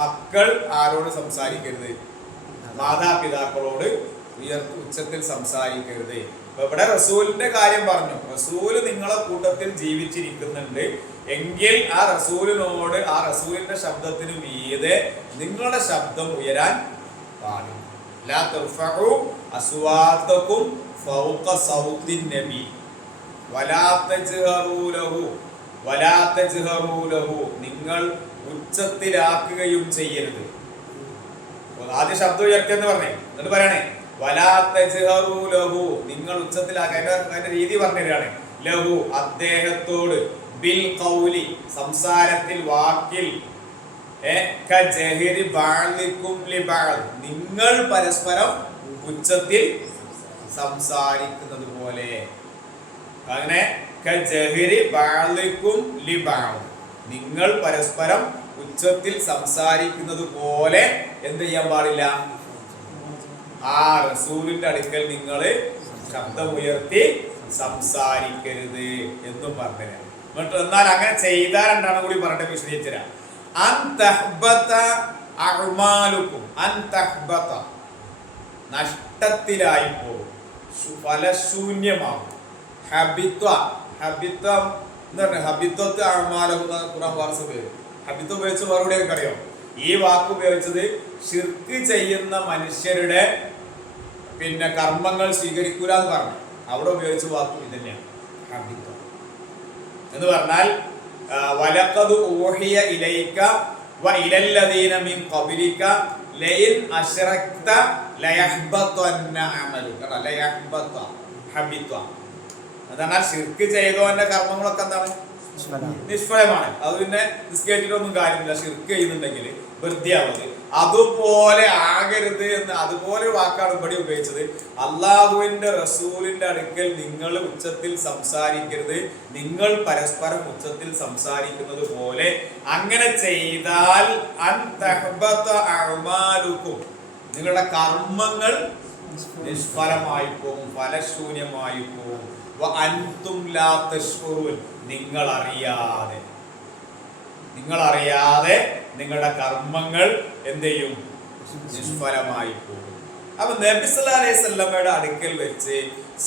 മക്കൾ ആരോട് സംസാരിക്കരുത്, മാതാപിതാക്കളോട് ഉച്ചത്തിൽ സംസാരിക്കരുത്. ഇവിടെ റസൂലിന്റെ കാര്യം പറഞ്ഞു. റസൂല് നിങ്ങളെ കൂട്ടത്തിൽ ജീവിച്ചിരിക്കുന്നുണ്ട് എങ്കിൽ ആ റസൂലിനോട്, ആ റസൂലിന്റെ ശബ്ദത്തിന് മീതെ നിങ്ങളുടെ ശബ്ദം ഉയരാൻ പാടില്ല. ലാ തർഫഉ അസ്വാതകും ഫൗഖ സൗത്തിൻ നബി വലാ തജ്ഹറൂ ലഹു നിങ്ങൾ ഉച്ചത്തിലാക്കുകയും ചെയ്യരുത്. ആദ്യ ശബ്ദം ഉയർത്തിയെന്ന് പറഞ്ഞേ, എന്നിട്ട് പറയണേ വലാ തജ്ഹറൂ ലഹു നിങ്ങൾ ഉച്ചത്തിലാക്കുക. അതിന്റെ രീതി പറഞ്ഞിട്ടാണ് ലഹു അദ്ദേഹത്തോട് ബിൽ ഖൗലി സംസാരത്തിൽ വാക്കിൽ കജഹരി ബഅദികും ലിബഅദ് നിങ്ങൾ പരസ്പരം ഉച്ചത്തിൽ സംസാരിക്കുന്നത് പോലെ. അങ്ങനെ കജഹരി ബഅദികും ലിബഅദ് നിങ്ങൾ പരസ്പരം ഉച്ചത്തിൽ സംസാരിക്കുന്നത് പോലെ എന്ത് ചെയ്യാൻ പാടില്ല? ആ റസൂലിന്റെ അടുക്കൽ നിങ്ങൾ ശബ്ദമുയർത്തി സംസാരിക്കരുത് എന്നും പറഞ്ഞു. എന്നിട്ട് എന്നാൽ അങ്ങനെ ചെയ്താൽ എന്താണ് കൂടി പറഞ്ഞിട്ട് വിശദീകരിച്ചുതരാം. നഷ്ടത്തിലായി പോകും, ഫലശൂന്യമാകും. ഹബിത്വം ഉപയോഗിച്ച് മറുപടി അറിയോ? ഈ വാക്ക് ഉപയോഗിച്ചത് ഷിർക്ക് ചെയ്യുന്ന മനുഷ്യരുടെ കർമ്മങ്ങൾ സ്വീകരിക്കൂല എന്ന് പറഞ്ഞു. അവിടെ ഉപയോഗിച്ച വാക്ക് ഇത് തന്നെയാണ്, ഹബിത്വം എന്ന് പറഞ്ഞാൽ വലഖദ് ഊഹിയ ഇലൈക വ ഇലല്ലദീന മിൻ ഖബലിക ലഇൻ അശ്റക്ത ലയഹ്ബതന്ന അമലുക ലയഹ്ബത ഹബിത്വ. അതാണ് ഷിർക്ക് ചെയ്തവന്റെ കർമ്മങ്ങളൊക്കെ എന്താണ്? നിഷ്ഫലമാണ്. അത് പിന്നെ നിസ്കരിച്ചിട്ടൊന്നും കാര്യമില്ല. ഷിർക്ക് ചെയ്യുന്നുണ്ടെങ്കിൽ വൃത്തിയാവത് അതുപോലെ ആകരുത് എന്ന് അതുപോലെ വാക്കാണ് ഇവിടെ ഉപയോഗിച്ചത്. അള്ളാഹുവിന്റെ റസൂലിന്റെ അടുക്കൽ നിങ്ങൾ ഉച്ചത്തിൽ സംസാരിക്കരുത്, നിങ്ങൾ പരസ്പരം ഉച്ചത്തിൽ സംസാരിക്കുന്നത് പോലെ. അങ്ങനെ ചെയ്താൽ നിങ്ങളുടെ കർമ്മങ്ങൾ നിഷ്ഫലമായി പോകും, ഫലശൂന്യമായി പോകും. നിങ്ങളറിയാതെ നിങ്ങളുടെ കർമ്മങ്ങൾ എന്ത് ചെയ്യും? നിഷ്ഫലമായി പോകും. അപ്പൊ നബി സല്ലല്ലാഹു അലൈഹി വസല്ലമയുടെ അടുക്കൽ വെച്ച്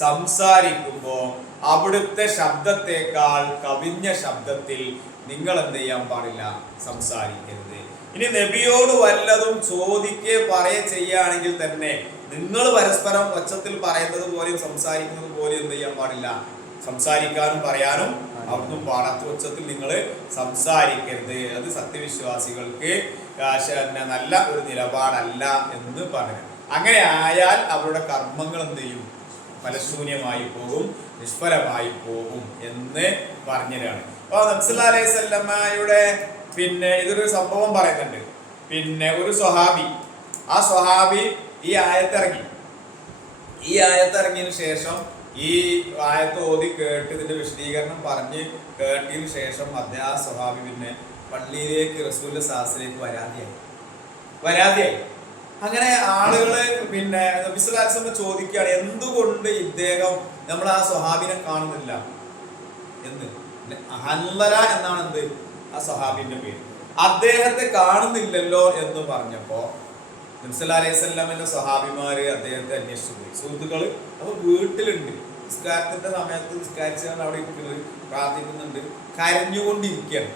സംസാരിക്കുമ്പോൾ അവിടുത്തെ ശബ്ദത്തെക്കാൾ കവിഞ്ഞ ശബ്ദത്തിൽ നിങ്ങൾ എന്ത് ചെയ്യാൻ പാടില്ല? സംസാരിക്കരുത്. ഇനി നബിയോട് വല്ലതും ചെയ്യുകയാണെങ്കിൽ തന്നെ നിങ്ങൾ പരസ്പരം ഒച്ചത്തിൽ പറയുന്നത് പോലെയും സംസാരിക്കുന്നത് പോലെയും എന്ത് ചെയ്യാൻ പാടില്ല? സംസാരിക്കാനും പറയാനും അവിടുന്ന് പാടാത്ത ഒച്ചത്തിൽ നിങ്ങൾ സംസാരിക്കരുത്. അത് സത്യവിശ്വാസികൾക്ക് നല്ല ഒരു നിലപാടല്ല എന്ന് പറഞ്ഞു. അങ്ങനെ ആയാൽ അവരുടെ കർമ്മങ്ങൾ എന്ത് ചെയ്യും? ഫലശൂന്യമായി പോകും, നിഷ്ഫലമായി പോകും എന്ന് പറഞ്ഞതാണ്. അപ്പോൾ നബി സല്ലല്ലാഹു അലൈഹി വസല്ലമയുടെ ഇതൊരു സംഭവം പറയുന്നുണ്ട്. ഒരു സ്വഹാബി, ആ സ്വഹാബി ഈ ആയത്തിറങ്ങിയതിനു ശേഷം ഈ ആയത്ത് ഓതി കേട്ട് ഇതിന്റെ വിശദീകരണം പറഞ്ഞ് കേട്ടതിനു ശേഷം അദ്ദേഹം ആ സ്വഹാബി പള്ളിയിലേക്ക് റസൂലുള്ളാഹി സ്വല്ലല്ലാഹു വരാതെയായി. അങ്ങനെ ആളുകള് നബി സല്ലല്ലാഹു അലൈഹി വസല്ലം ചോദിക്കുകയാണ്, എന്തുകൊണ്ട് ഇദ്ദേഹം നമ്മൾ ആ സ്വഹാബിനെ കാണുന്നില്ല എന്ന്. ഹൻലല എന്നാണ് ആ സ്വഹാബിന്റെ പേര്. അദ്ദേഹത്തെ കാണുന്നില്ലല്ലോ എന്ന് പറഞ്ഞപ്പോ നബി സല്ലല്ലാഹു അലൈഹി വസല്ലമിന്റെ സ്വഹാബിമാര് അദ്ദേഹത്തെ അന്വേഷിച്ചു പോയി. സുഹൃത്തുക്കള് അപ്പൊ വീട്ടിലുണ്ട്, നിസ്കാരത്തിന്റെ സമയത്ത് നിസ്കാരിച്ചാണ് അവിടെ ഇരിക്കുന്നത്, പ്രാർത്ഥിക്കുന്നുണ്ട്, കരഞ്ഞുകൊണ്ടിരിക്കുകയാണ്.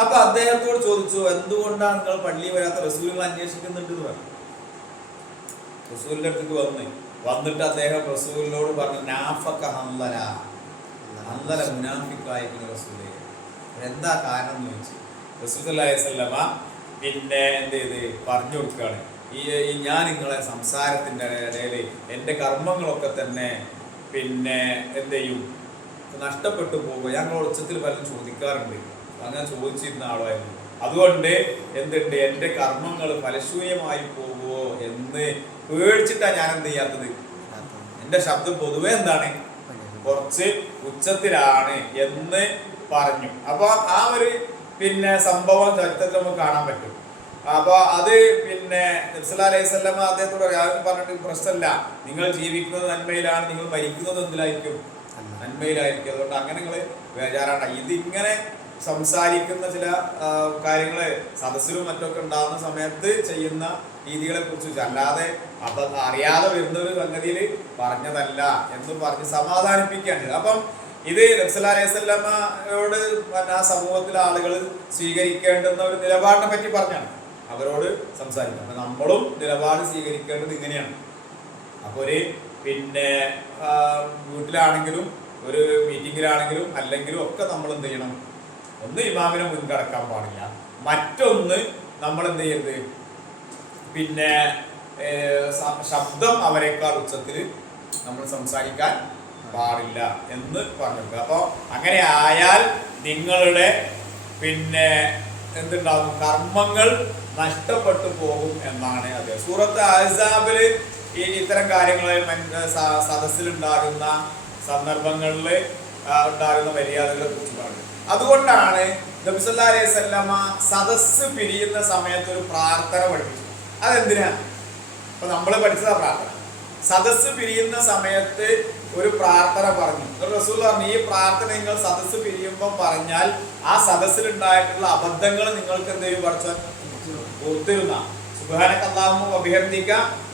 അപ്പൊ അദ്ദേഹത്തോട് ചോദിച്ചു, എന്തുകൊണ്ടാണ് നിങ്ങൾ പള്ളിയിൽ വരാത്ത? റസൂലുള്ളാഹിനെ അന്വേഷിക്കുന്നുണ്ട് എന്ന് പറഞ്ഞു. റസൂലിന്റെ അടുത്തേക്ക് വന്നിട്ട് അദ്ദേഹം റസൂലിനോട് പറഞ്ഞു, നാഫക ഹൻലല, ഹൻലല മുനാഫിക്കായിരിക്കുന്ന റസൂലേ, എന്താ കാരണം എന്ന് ചോദിച്ചു. റസൂൽ സല്ലല്ലാഹു അലൈഹി വസല്ലമ എന്ത് ചെയ്ത് പറഞ്ഞു കൊടുക്കുകയാണ്, ഞാൻ നിങ്ങളെ സംസാരത്തിന്റെ ഇടയിൽ എൻ്റെ കർമ്മങ്ങളൊക്കെ തന്നെ എന്ത് ചെയ്യും? നഷ്ടപ്പെട്ടു പോകുക. ഞങ്ങൾ ഉച്ചത്തിൽ പലരും ചോദിക്കാറുണ്ട്, അങ്ങനെ ചോദിച്ചിരുന്ന ആളായിരുന്നു. അതുകൊണ്ട് എന്തുണ്ട്, എൻ്റെ കർമ്മങ്ങൾ ഫലശൂന്യമായി പോകുമോ എന്ന് പേടിച്ചിട്ടാണ് ഞാൻ എന്ത് ചെയ്യാത്തത്. എൻ്റെ ശബ്ദം പൊതുവെ എന്താണ്, കുറച്ച് ഉച്ചത്തിലാണ് എന്ന് പറഞ്ഞു. അപ്പൊ ആ ഒരു സംഭവം ചരിത്രത്തിൽ നമുക്ക് കാണാൻ പറ്റും. അപ്പൊ അത് നബി സല്ലല്ലാഹു അലൈഹി വസല്ലം അദ്ദേഹത്തോട് പറഞ്ഞിട്ട് പ്രശ്നമില്ല, നിങ്ങൾ ജീവിക്കുന്നത് നന്മയിലാണ്, നിങ്ങൾ മരിക്കുന്നത് എന്തിലായിരിക്കും? നന്മയിലായിരിക്കും. അതുകൊണ്ട് അങ്ങനെ നിങ്ങൾ ബേജാറാണ്. ഇതിങ്ങനെ സംസാരിക്കുന്ന ചില കാര്യങ്ങള് സദസ്സിലും മറ്റൊക്കെ ഉണ്ടാകുന്ന സമയത്ത് ചെയ്യുന്ന രീതികളെ കുറിച്ച്, അല്ലാതെ അറിയാതെ വരുന്ന ഒരു സംഗതിയിൽ പറഞ്ഞതല്ല എന്ന് പറഞ്ഞ് സമാധാനിപ്പിക്കുകയാണ്. അപ്പം ഇത് നബി സല്ലല്ലാഹു അലൈഹി വസല്ലമയോട് ആ സമൂഹത്തിലെ ആളുകൾ സ്വീകരിക്കേണ്ടുന്ന ഒരു നിലപാടിനെ പറ്റി പറഞ്ഞാണ് അവരോട് സംസാരിക്കുന്നത്. നമ്മളും നിലപാട് സ്വീകരിക്കേണ്ടത് ഇങ്ങനെയാണ്. അപ്പോൾ ഒരു പിന്നെ വീട്ടിലാണെങ്കിലും ഒരു മീറ്റിങ്ങിലാണെങ്കിലും അല്ലെങ്കിലും ഒക്കെ നമ്മൾ എന്ത് ചെയ്യണം, ഒന്ന് ഇമാമിനെ മുൻകടക്കാൻ പാടില്ല, മറ്റൊന്ന് നമ്മൾ എന്ത് ചെയ്യരുത്, പിന്നെ ശബ്ദം അവരെക്കാൾ ഉച്ചത്തിൽ നമ്മൾ സംസാരിക്കാൻ പാടില്ല എന്ന് പറഞ്ഞിട്ടുണ്ട്. അപ്പോൾ അങ്ങനെ ആയാൽ നിങ്ങളുടെ പിന്നെ എന്തുണ്ടാകും, കർമ്മങ്ങൾ നഷ്ടപ്പെട്ടു പോകും എന്നാണ് അത്. സൂറത്ത് അഹ്സാബിൽ ഇത്തരം കാര്യങ്ങളിൽ സദസ്സിലുണ്ടാകുന്ന സന്ദർഭങ്ങളിൽ ഉണ്ടാകുന്ന മര്യാദകളെ കുറിച്ച് പറഞ്ഞു. അതുകൊണ്ടാണ് നബി സല്ലല്ലാഹു അലൈഹി വസല്ലമ സദസ്സ് പിരിയുന്ന സമയത്ത് ഒരു പ്രാർത്ഥന പഠിപ്പിച്ചു. അതെന്തിനാ? അപ്പൊ നമ്മൾ പഠിച്ചതാ പ്രാർത്ഥന. സദസ്സ് പിരിയുന്ന സമയത്ത് ഒരു പ്രാർത്ഥന പറഞ്ഞു. റസൂൽ പറഞ്ഞു, ഈ പ്രാർത്ഥന നിങ്ങൾ സദസ്സ് പിരിയുമ്പോൾ പറഞ്ഞാൽ ആ സദസ്സിലുണ്ടായിട്ടുള്ള അബദ്ധങ്ങൾ നിങ്ങൾക്ക് എന്തെങ്കിലും പഠിച്ചാൽ ഓർത്തിരുന്ന സുബ്ഹാനക അല്ലാഹുമ്മ വബിഹംദിക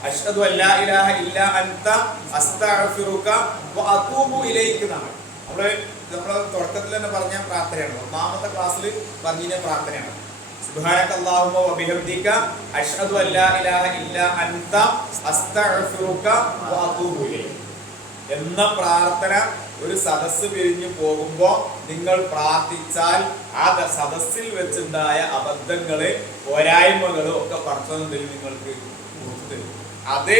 അശ്ഹദു അല്ലാ ഇലാഹ ഇല്ലാ അൻത അസ്തഗ്ഫിറുക വഅതൂബു ഇലൈക. നമ്മൾ തുടക്കത്തിൽ തന്നെ പറഞ്ഞ പ്രാർത്ഥനയാണ്, ഒന്നാമത്തെ ക്ലാസ്സിൽ പറഞ്ഞ പ്രാർത്ഥനയാണ്. സുബ്ഹാനക അല്ലാഹുമ്മ വബിഹംദിക അശ്ഹദു അല്ലാ ഇലാഹ ഇല്ലാ അൻത അസ്തഗ്ഫിറുക വഅതൂബു ഇലൈക എന്ന പ്രാർത്ഥന ഒരു സദസ്സ് പിരിഞ്ഞു പോകുമ്പോൾ നിങ്ങൾ പ്രാർത്ഥിച്ചാൽ ആ സദസ്സിൽ വെച്ചുണ്ടായ അബദ്ധങ്ങള് പോരായ്മകളും ഒക്കെ പടച്ചവൻ നിങ്ങൾക്ക് തരും. അത്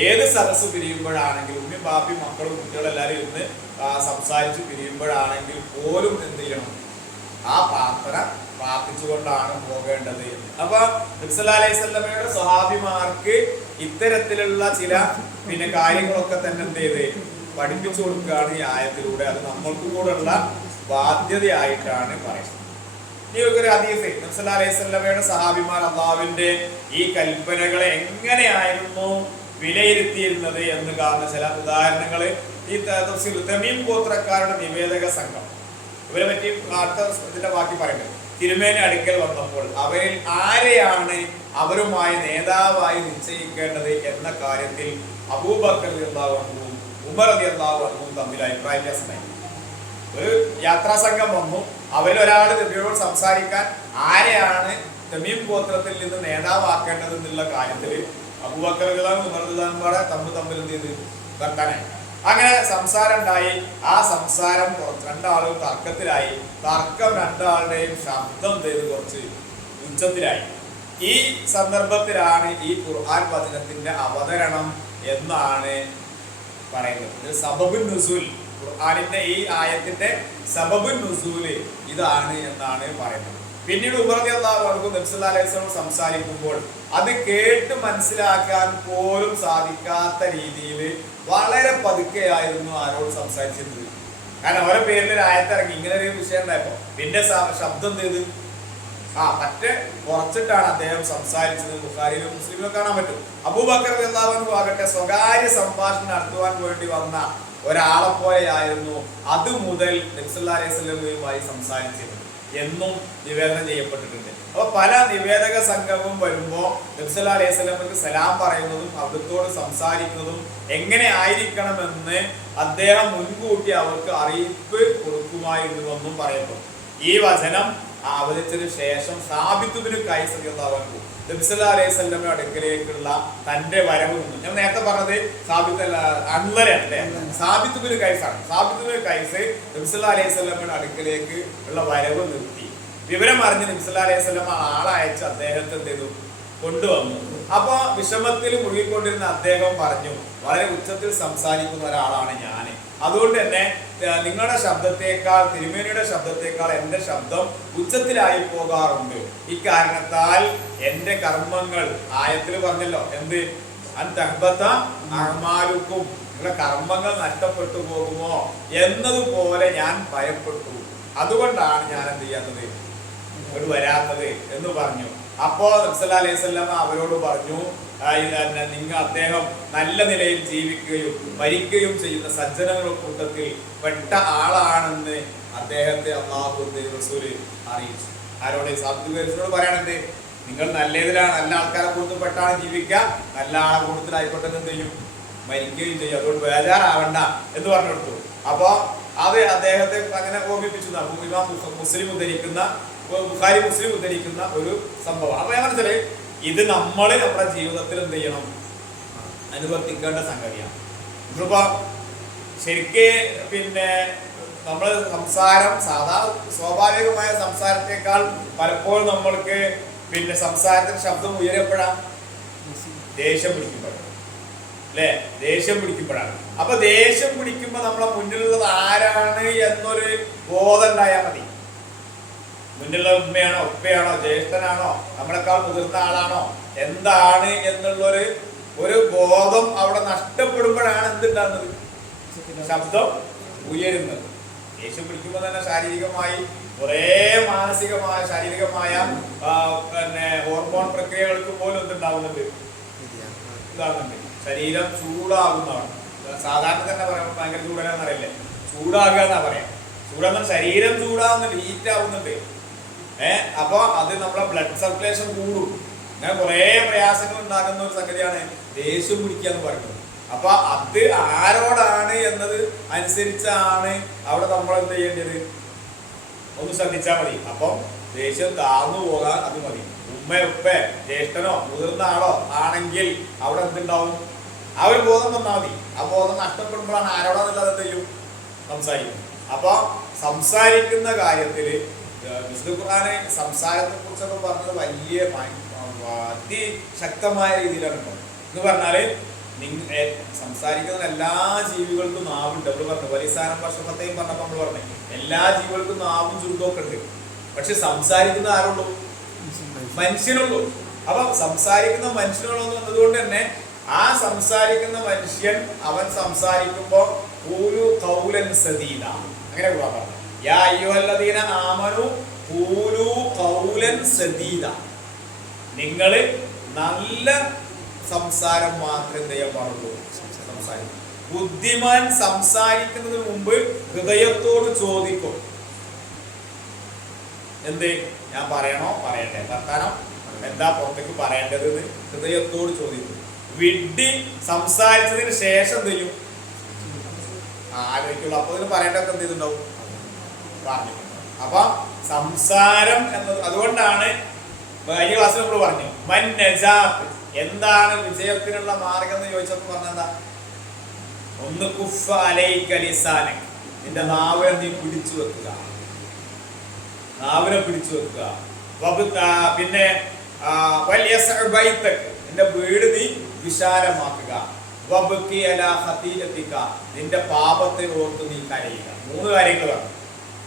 ഏത് സദസ്സ് പിരിയുമ്പോഴാണെങ്കിലും ഉമ്മി ബാപ്പി മക്കളും കുട്ടികളെല്ലാവരും ഇരുന്ന് സംസാരിച്ച് പിരിയുമ്പോഴാണെങ്കിൽ പോലും എന്ത് ചെയ്യണം, ആ പ്രാർത്ഥന പ്രാർത്ഥിച്ചുകൊണ്ടാണ് പോകേണ്ടത്. അപ്പൊ നബി സല്ലല്ലാഹു അലൈഹി വസല്ലമയുടെ സ്വഹാബിമാർക്ക് ഇത്തരത്തിലുള്ള ചില പിന്നെ കാര്യങ്ങളൊക്കെ തന്നെ എന്ത് ചെയ്ത് പഠിപ്പിച്ചു കൊടുക്കുകയാണ് ഈ ആയത്തിലൂടെ. അത് നമ്മൾക്കും കൂടെ ഉള്ള ബാധ്യതയായിട്ടാണ് പറയുന്നത്. ഈ ഒരു ഹദീസ്, നബി സല്ലല്ലാഹു അലൈഹി വസല്ലമയുടെ സ്വഹാബിമാർ അല്ലാഹുവിന്റെ ഈ കൽപ്പനകളെ എങ്ങനെയായിരുന്നു വിലയിരുത്തിയിരുന്നത് എന്ന് കാണുന്ന ചില ഉദാഹരണങ്ങൾ ഈ തമീം ഗോത്രക്കാരുടെ നിവേദക സംഘം, ഇവരെ പറ്റി ഇതിന്റെ ബാക്കി പറയുന്നത്, തിരുമേനി അടുക്കൽ വന്നപ്പോൾ അവരിൽ ആരെയാണ് അവരുമായി നേതാവായി നിശ്ചയിക്കേണ്ടത് എന്ന കാര്യത്തിൽ അബൂബക്കർ റളിയല്ലാഹു അൻഹുവും ഉമർ റളിയല്ലാഹു അൻഹുവും തമ്മിൽ അഭിപ്രായ വ്യത്യാസമായി. ഒരു യാത്രാ സംഘം വന്നു, അവരിൽ ഒരാൾ നബിയോട് സംസാരിക്കാൻ ആരെയാണ് തമീം ഗോത്രത്തിൽ നിന്ന് നേതാവാക്കേണ്ടത് എന്നുള്ള കാര്യത്തിൽ അബൂബക്കർ റളിയല്ലാഹു ഉമർ റളിയല്ലാഹു അൻഹു തമ്മിൽ എന്ത് ചെയ്ത് തർക്കനായി. അങ്ങനെ സംസാരം ഉണ്ടായി. ആ സംസാരം രണ്ടാളും തർക്കത്തിലായി. തർക്കം രണ്ടാളുടെയും ശബ്ദം ചെയ്ത് കുറച്ച് ഉച്ചത്തിലായി. ഈ സന്ദർഭത്തിലാണ് ഈ ഖുർആൻ വചനത്തിന്റെ അവതരണം എന്നാണ് പറയുന്നത്. സബബുൻ നുസൂൽ, ഖുർആനിന്റെ ഈ ആയത്തിന്റെ സബബുൻ നുസൂൽ ഇതാണ് എന്നാണ് പറയുന്നത്. പിന്നീട് ഉമർ റളിയല്ലാഹു അൻഹു നബി സല്ലല്ലാഹു അലൈഹി വസല്ലം സംസാരിക്കുമ്പോൾ അത് കേട്ട് മനസ്സിലാക്കാൻ പോലും സാധിക്കാത്ത രീതിയിൽ വളരെ പതുക്കെയായിരുന്നു ആരോട് സംസാരിച്ചിരുന്നത്. കാരണം അവരുടെ പേരിൽ ഒരു ആയത്തിറങ്ങി, ഇങ്ങനെ ഒരു വിഷയം ഉണ്ടായപ്പോ പിന്നെ ശബ്ദം ചെയ്ത് മറ്റേ കുറച്ചിട്ടാണ് അദ്ദേഹം സംസാരിച്ചത്. ബുഖാരിയിലും മുസ്ലിമിലും കാണാൻ പറ്റും. അബൂബക്കർ റളിയല്ലാഹു അൻഹു ആകട്ടെ സ്വകാര്യ സംഭാഷണം നടത്തുവാൻ വേണ്ടി വന്ന ഒരാളെ പോലെയായിരുന്നു അത് മുതൽ നബി സല്ലല്ലാഹു അലൈഹി വസല്ലമയുമായി സംസാരിച്ചത് എന്നും നിവേദനം ചെയ്യപ്പെട്ടിട്ടുണ്ട്. അപ്പൊ പല നിവേദക സംഘവും വരുമ്പോ നബി സല്ലല്ലാഹു അലൈഹി വസല്ലമക്ക് സലാം പറയുന്നതും അവിടുത്തോട് സംസാരിക്കുന്നതും എങ്ങനെ ആയിരിക്കണമെന്ന് അദ്ദേഹം മുൻകൂട്ടി അവർക്ക് അറിയിപ്പ് കൊടുക്കുമായിരുന്നുവെന്നും പറയുന്നു. ഈ വചനം അവതരിച്ചതിന് ശേഷം സാബിത്ത് ഇബ്നു ഖൈസ് റളിയല്ലാഹു അൻഹു നബി സല്ലല്ലാഹു അലൈഹി വസല്ലമയുടെ അടുക്കലേക്കുള്ള തന്റെ വരവ് നിന്നു. ഞാൻ നേരത്തെ പറഞ്ഞത് സാബിത്ത് അൻവരല്ലേ, സാബിത്ത് ഇബ്നു ഖൈസാണ്. സാബിത്ത് ഇബ്നു ഖൈസ് നബി സല്ലല്ലാഹു അലൈഹി വസല്ലമയുടെ അടുക്കലേക്ക് ഉള്ള വരവ് നിർത്തി. വിവരം അറിഞ്ഞ് നബി സല്ലല്ലാഹു അലൈഹി വസല്ലമ ആളയച്ച് അദ്ദേഹത്തെ എന്ത് ചെയ്തു, കൊണ്ടുവന്നു. അപ്പൊ വിഷമത്തിൽ മുഴുകിക്കൊണ്ടിരുന്ന അദ്ദേഹം പറഞ്ഞു, വളരെ ഉച്ചത്തിൽ സംസാരിക്കുന്ന ഒരാളാണ് ഞാൻ, അതുകൊണ്ട് തന്നെ നിങ്ങളുടെ ശബ്ദത്തേക്കാൾ, തിരുമേനിയുടെ ശബ്ദത്തേക്കാൾ എൻ്റെ ശബ്ദം ഉച്ചത്തിലായി പോകാറുണ്ട്. ഇക്കാരണത്താൽ എൻ്റെ കർമ്മങ്ങൾ, ആയത്തിൽ പറഞ്ഞല്ലോ എന്ത്, അമാലുക്കും, നിങ്ങളുടെ കർമ്മങ്ങൾ നഷ്ടപ്പെട്ടു പോകുമോ എന്നതുപോലെ ഞാൻ ഭയപ്പെട്ടു. അതുകൊണ്ടാണ് ഞാൻ എന്ത് ചെയ്യാത്തത്, ഒരു വരാത്തത് എന്ന് പറഞ്ഞു. അപ്പോ നബി സല്ലല്ലാഹു അലൈഹി വസല്ലമ അവരോട് പറഞ്ഞു, നിങ്ങൾ അദ്ദേഹം നല്ല നിലയിൽ ജീവിക്കുകയും മരിക്കുകയും ചെയ്യുന്ന സജ്ജനങ്ങളുടെ കൂട്ടത്തിൽ പെട്ട ആളാണെന്ന് അദ്ദേഹത്തെ അല്ലാഹു റസൂൽ അറിയിച്ചു. ആരോട്? സാധുവിനോട് പറയാണെന്ത്, നിങ്ങൾ നല്ലതിലാണ്, നല്ല ആൾക്കാരെ കൂട്ടത്തിൽ പെട്ടാണ് ജീവിക്കുക, നല്ല ആളെ കൂട്ടത്തിലായിക്കോട്ടെ എന്ത് ചെയ്യും, മരിക്കുകയും ചെയ്യും, അതുകൊണ്ട് ബേജാറാവണ്ട എന്ന് പറഞ്ഞു കൊടുത്തു. അപ്പൊ അത് അദ്ദേഹത്തെ അങ്ങനെ ഓർമ്മിപ്പിച്ചു. ഇമാം മുസ്ലിം ഉദ്ധരിക്കുന്ന, ബുഖാരി മുസ്ലിം ഉദ്ധരിക്കുന്ന ഒരു സംഭവം. അപ്പൊ ഞാൻ മനസ്സിലായി, ഇത് നമ്മൾ നമ്മുടെ ജീവിതത്തിൽ എന്ത് ചെയ്യണം, അനുവർത്തിക്കേണ്ട സംഗതിയാണ്. ഇന്നിപ്പോ ശരിക്ക് പിന്നെ നമ്മൾ സംസാരം സ്വാഭാവികമായ സംസാരത്തെക്കാൾ പലപ്പോഴും നമ്മൾക്ക് പിന്നെ സംസാരത്തിന് ശബ്ദം ഉയരപ്പെടാം ദേഷ്യം പിടിക്കുമ്പോഴാണ് അല്ലെ, ദേഷ്യം പിടിക്കുമ്പോഴാണ്. അപ്പൊ ദേഷ്യം പിടിക്കുമ്പോ നമ്മളെ മുന്നിലുള്ളത് ആരാണ് എന്നൊരു ബോധം ഉണ്ടായാൽ മതി. മുന്നിലുള്ള ഉമ്മയാണോ ഉപ്പയാണോ ജ്യേഷ്ഠനാണോ നമ്മളെക്കാൾ മുതിർന്ന ആളാണോ എന്താണ് എന്നുള്ളൊരു ബോധം അവിടെ നഷ്ടപ്പെടുമ്പോഴാണ് എന്തുണ്ടാകുന്നത്, ശബ്ദം ഉയരുന്നത്. ദേഷ്യം പിടിക്കുമ്പോൾ തന്നെ ശാരീരികമായി കുറേ മാനസികമായ ശാരീരികമായ പിന്നെ ഹോർമോൺ പ്രക്രിയകൾക്ക് പോലും എന്തുണ്ടാവുന്നുണ്ട്, ഇതാകുന്നുണ്ട്. ശരീരം ചൂടാകുന്നതാണ്. സാധാരണ തന്നെ പറയുമ്പോൾ ഭയങ്കര ചൂടാകാന്ന് അറിയില്ലേ, ചൂടാകുക എന്നാ പറയാം. ചൂടാകുന്ന ശരീരം ചൂടാകുന്നുണ്ട്, ഹീറ്റ് ആവുന്നുണ്ട്. അപ്പൊ അത് നമ്മളെ ബ്ലഡ് സർക്കുലേഷൻ കൂടും. അങ്ങനെ കുറെ പ്രയാസങ്ങൾ ഉണ്ടാകുന്ന ഒരു സംഗതിയാണ് ദേഷ്യം പിടിക്കുക എന്ന് പറയുന്നത്. അപ്പൊ അത് ആരോടാണ് എന്നത് അനുസരിച്ചാണ് അവിടെ നമ്മൾ എന്ത് ചെയ്യേണ്ടത്, ഒന്ന് ശ്രദ്ധിച്ചാൽ മതി. അപ്പം ദേഷ്യം താഴ്ന്നു പോകാൻ അത് മതി. ഉമ്മ ജ്യേഷ്ഠനോ മുതിർന്ന ആളോ ആണെങ്കിൽ അവിടെ എന്തുണ്ടാവും, ആ ഒരു ബോധം വന്നാൽ മതി. ആ ബോധം നഷ്ടപ്പെടുമ്പോഴാണ് ആരോടാന്നുള്ളത് എന്ത് ചെയ്യും, സംസാരിക്കും. അപ്പൊ സംസാരിക്കുന്ന കാര്യത്തില് വിശുദ്ധ ഖുർആനെ സംസാരത്തെ കുറിച്ചൊക്കെ പറഞ്ഞത് വലിയ അതിശക്തമായ രീതിയിലാണ് കേട്ടോ. എന്ന് പറഞ്ഞാല് സംസാരിക്കുന്ന എല്ലാ ജീവികൾക്കും നാവുണ്ട്. നമ്മൾ പറഞ്ഞു വലിസാനം വർഷത്തെയും പറഞ്ഞപ്പോ നമ്മൾ പറഞ്ഞു എല്ലാ ജീവികൾക്കും നാവും ചുരുക്കമൊക്കെ ഉണ്ട്. പക്ഷെ സംസാരിക്കുന്ന ആരുള്ളൂ, മനുഷ്യനുള്ളൂ. അപ്പൊ സംസാരിക്കുന്ന മനുഷ്യനുള്ളൂ എന്നതുകൊണ്ട് തന്നെ ആ സംസാരിക്കുന്ന മനുഷ്യൻ അവൻ സംസാരിക്കുമ്പോ ഖൂലു ഖൗലൻ സദീദ, അങ്ങനെ പറഞ്ഞു, യാ അയ്യുഹല്ലദീന ആമനു ഖൂലു ഖൗലൻ സദീദ, നിങ്ങള് നല്ല സംസാരം മാത്രമേ എന്ത് ചെയ്യാൻ പാടുള്ളൂ, സംസാരിക്കും. ബുദ്ധിമാൻ സംസാരിക്കുന്നതിന് മുമ്പ് ഹൃദയത്തോട് ചോദിക്കും, എന്ത് ഞാൻ പറയണോ പറയണ്ടേ, വർത്താനം എന്താ പുറത്തേക്ക് പറയേണ്ടത് എന്ന് ഹൃദയത്തോട് ചോദിക്കും. വിഡ്ഢി സംസാരിച്ചതിന് ശേഷം എന്ത് ചെയ്യും, ആലോചിക്കുള്ളൂ. അപ്പൊ ഇതിന് പറയേണ്ടതൊക്കെ എന്ത് ചെയ്തിട്ടുണ്ടാവും, പറഞ്ഞിട്ടുണ്ടാവും. അപ്പൊ സംസാരം എന്നത് അതുകൊണ്ടാണ് കഴിഞ്ഞ ക്ലാസ്സിൽ നമ്മൾ പറഞ്ഞു മൻ നജാത്ത്, എന്താണ് വിജയത്തിനുള്ള മാർഗം എന്ന് ചോദിച്ചപ്പോൾ പറഞ്ഞെന്താ, ഒന്ന് കുഫ അലൈക ലിസാനക, നിന്റെ നാവിനെ നീ പിടിച്ചു വെക്കുക, നാവിനെ പിടിച്ചു വെക്കുക. പിന്നെ നിന്റെ വീട് നീ വിശാലമാക്കുക. നിന്റെ പാപത്തെ ഓർത്ത് നീ കരയുക. 3 കാര്യങ്ങളാണ്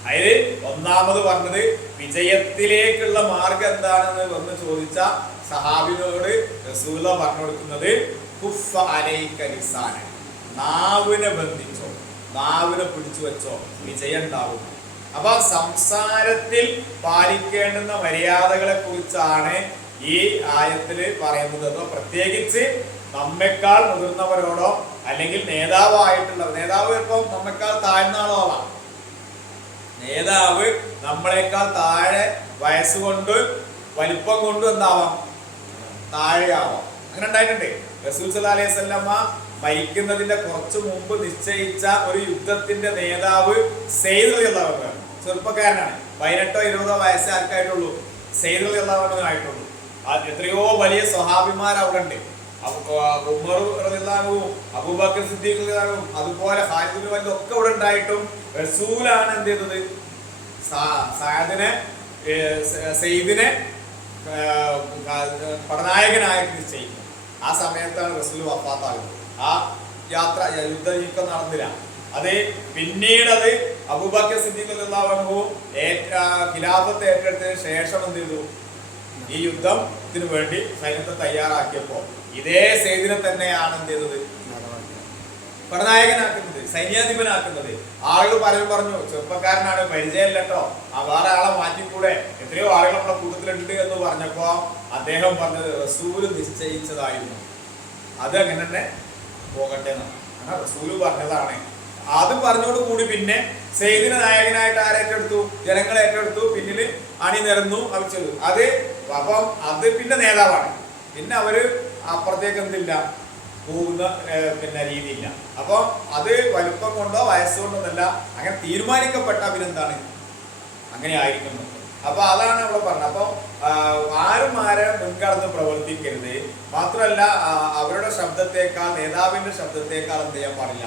അതില്. ഒന്നാമത് പറഞ്ഞത് വിജയത്തിലേക്കുള്ള മാർഗം എന്താണെന്ന് വന്ന് ചോദിച്ച സഹാബിനോട് റസൂല പറഞ്ഞു കൊടുക്കുന്നത് കുഫ അലൈക ലിസാനക, നാവിനെ ബന്ധിച്ചോ, നാവിനെ പിടിച്ചു വെച്ചോ, വിജയം ഉണ്ടാവും. അപ്പൊ സംസാരത്തിൽ പാലിക്കേണ്ടുന്ന മര്യാദകളെ കുറിച്ചാണ് ഈ ആയത്തിൽ പറയുന്നത്. അപ്പൊ പ്രത്യേകിച്ച് നമ്മെക്കാൾ മുതിർന്നവരോടോ അല്ലെങ്കിൽ നേതാവായിട്ടുള്ള നേതാവ് ഇപ്പം നമ്മെക്കാൾ താഴ്ന്ന ആളോ ആവാം, നേതാവ് നമ്മളെക്കാൾ താഴെ വയസ്സുകൊണ്ട് വലിപ്പം കൊണ്ടും എന്താവാം, താഴെയാവാം. അങ്ങനെ ഉണ്ടായിട്ടുണ്ട്. റസൂൽ സല്ലല്ലാഹു അലൈഹി വസല്ലമ മരിക്കുന്നതിന്റെ കുറച്ചു മുമ്പ് നിശ്ചയിച്ച ഒരു യുദ്ധത്തിന്റെ നേതാവ് സെയ്ദ് റളിയല്ലാഹു അൻഹു, ചെറുപ്പക്കാരനാണ്. 18 or 20 വയസ്സേ ആർക്കായിട്ടുള്ളൂ, സെയ്ദ് റളിയല്ലാഹു അൻഹു ആയിട്ടുള്ളൂ. എത്രയോ വലിയ സ്വഹാബിമാർ അവിടെ ഉണ്ട്. ഉമർ റളിയല്ലാഹു അൻഹു, അബൂബക്കർ സിദ്ദീഖ് റളിയല്ലാഹു അൻഹു, അതുപോലെ ഖാലിദ് ഇബ്നു വലീദ് ഒക്കെ ഇവിടെ ഉണ്ടായിട്ടും റസൂലാണ് എന്ത് ചെയ്തത്, സെയ്ദിനെ പടനായകനായിട്ട് നിശ്ചയിക്കും. ആ സമയത്താണ് റസൂൽ വഫാത്താകുന്നത്. ആ യാത്ര യുദ്ധം നടന്നില്ല. അത് പിന്നീട് അത് അബൂബക്കർ സിദ്ദീഖ് റളിയല്ലാഹു അൻഹു ഖിലാഫത്ത് ഏറ്റെടുത്തതിന് ശേഷം എന്ത് ചെയ്തു, ഈ യുദ്ധത്തിന് വേണ്ടി സൈന്യത്തെ തയ്യാറാക്കിയപ്പോ ഇതേ സെയ്ദിനെ തന്നെയാണ് എന്ത് ചെയ്തത്, പടനായകനാക്കുന്നത്, സൈന്യാധിപനാക്കുന്നത്. ആളുകൾ പലരും പറഞ്ഞു ചെറുപ്പക്കാരനാണ്, പരിചയമില്ല കേട്ടോ, ആ വേറെ ആളെ മാറ്റിക്കൂടെ, എത്രയോ ആളുകൾ നമ്മുടെ കൂട്ടത്തിലുണ്ട് എന്ന് പറഞ്ഞപ്പോ അദ്ദേഹം പറഞ്ഞത് റസൂല് നിശ്ചയിച്ചതായിരുന്നു, അത് അങ്ങനെ തന്നെ പോകട്ടെ എന്നാണ്. അങ്ങനെ റസൂല് പറഞ്ഞതാണ്. അത് പറഞ്ഞോട് കൂടി പിന്നെ സെയ്ദിനെ നായകനായിട്ട് ആരേറ്റെടുത്തു, ജനങ്ങൾ ഏറ്റെടുത്തു, പിന്നിൽ അണിനിരന്നു അവർ ചെയ്തു. അത് അപ്പം അത് പിന്നെ നേതാവാണ്. പിന്നെ അവര് അപ്പുറത്തേക്ക് എന്തില്ല, പോകുന്ന പിന്നെ രീതിയില്ല. അപ്പൊ അത് വലുപ്പം കൊണ്ടോ വയസ്സുകൊണ്ടൊന്നല്ല, അങ്ങനെ തീരുമാനിക്കപ്പെട്ട അവരെന്താണ് അങ്ങനെ ആയിരിക്കുന്നു. അപ്പൊ അതാണ് അവിടെ പറഞ്ഞത്. അപ്പൊ ആരും ആരെ മുൻകടന്ന് പ്രവർത്തിക്കരുത്. മാത്രമല്ല അവരുടെ ശബ്ദത്തേക്കാൾ, നേതാവിന്റെ ശബ്ദത്തേക്കാൾ എന്ത് ചെയ്യാൻ പാടില്ല,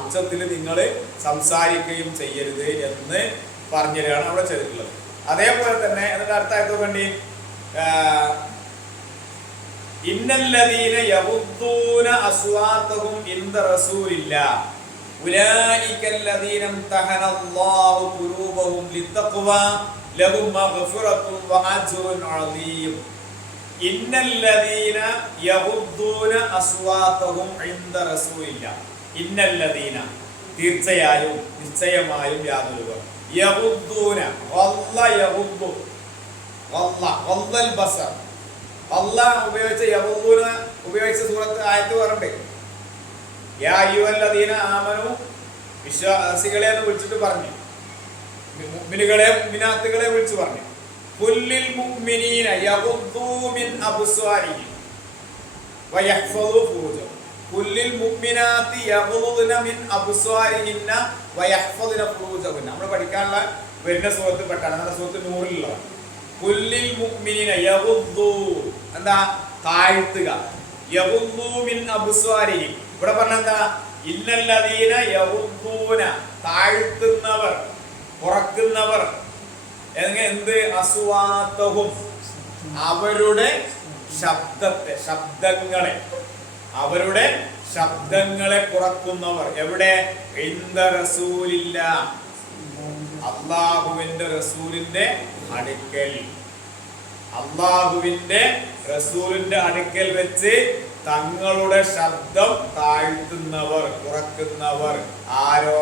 ഉച്ചത്തിൽ നിങ്ങൾ സംസാരിക്കുകയും ചെയ്യരുത് എന്ന് പറഞ്ഞുതരികയാണ് അവിടെ ചെയ്തിട്ടുള്ളത്. അതേപോലെ തന്നെ അതിന്റെ അർത്ഥമായത് വേണ്ടി ഇന്നല്ലദീന യഗുദ്ദൂന അസ്വാതഹും ഇൻദ റസൂലില്ലാഹ് ഉലൈകല്ലദീന ഇംതഹനല്ലാഹു ഖുലൂബഹും ലിത്തഖ്വ ലഹും മഗ്ഫിറത്തുൻ വഅജ്റുൻ അളീം. ഇന്നല്ലദീന യഗുദ്ദൂന അസ്വാതഹും ഇൻദ റസൂലില്ലാഹ്. ഇന്നല്ലദീന തീർച്ചയായും, നിശ്ചയമായും യാതൊരുവർ യഗുദ്ദൂന വല്ല യഗുദ്ദു വല്ല വല്ലൽ ബസർ അല്ലാഹ് ഉപയോഗിച്ച യഗുദ്ദൂന ഉപയോഗിച്ച സൂറത്ത് ആയത്ത് പറഞ്ഞിട്ട് യാ അയ്യുഹല്ലദീന ആമനു, വിശ്വാസികളെ എന്ന് വിളിച്ചിട്ട് പറഞ്ഞു, മുഅ്മിനുകളെ മുഅ്മിനാത്തുകളെ വിളിച്ചു പറഞ്ഞു. കുല്ലിൽ മുഅ്മിനീന യഗുദ്ദൂ മിൻ അബ്സാരിഹിം വയഹ്ഫദൂ ഫുറൂജഹും. കുല്ലിൽ മുഅ്മിനാത്തി യഗ്ളുദ്ന മിൻ അബ്സാരിഹിന്ന വയഹ്ഫദ്ന ഫുറൂജഹുന്ന. നമ്മൾ പഠിക്കാനുള്ള വരുന്ന സൂറത്ത് പെട്ടാണ്, നമ്മുടെ സൂറത്ത് നൂറിലുള്ളതാണ്. കുല്ലിൽ മുഅ്മിനീന യഗ്ളു, എന്താ, താഴ്ത്തുക. യഗ്ളു മിൻ അബ്സാരിഹിം, ഇവിടെ പറഞ്ഞ എന്താ, ഇന്നല്ലദീന യഗ്ളൂന, താഴ്ത്തുന്നവർ, കുറക്കുന്നവർ. എന്ത്, അസ്വാതഹും, അവരുടെ ശബ്ദത്തെ, ശബ്ദങ്ങളെ, അവരുടെ ശബ്ദങ്ങളെ കുറക്കുന്നവർ. എവിടെ, ഇൻദ റസൂലില്ലാഹ്, അല്ലാഹുവിന്റെ റസൂലിന്റെ അടുക്കൽ. അല്ലാഹുവിന്റെ റസൂലിന്റെ അടുക്കൽ വെച്ച് തങ്ങളുടെ ശബ്ദം താഴ്ത്തുന്നവർ, കുറക്കുന്നവർ. ആരോ,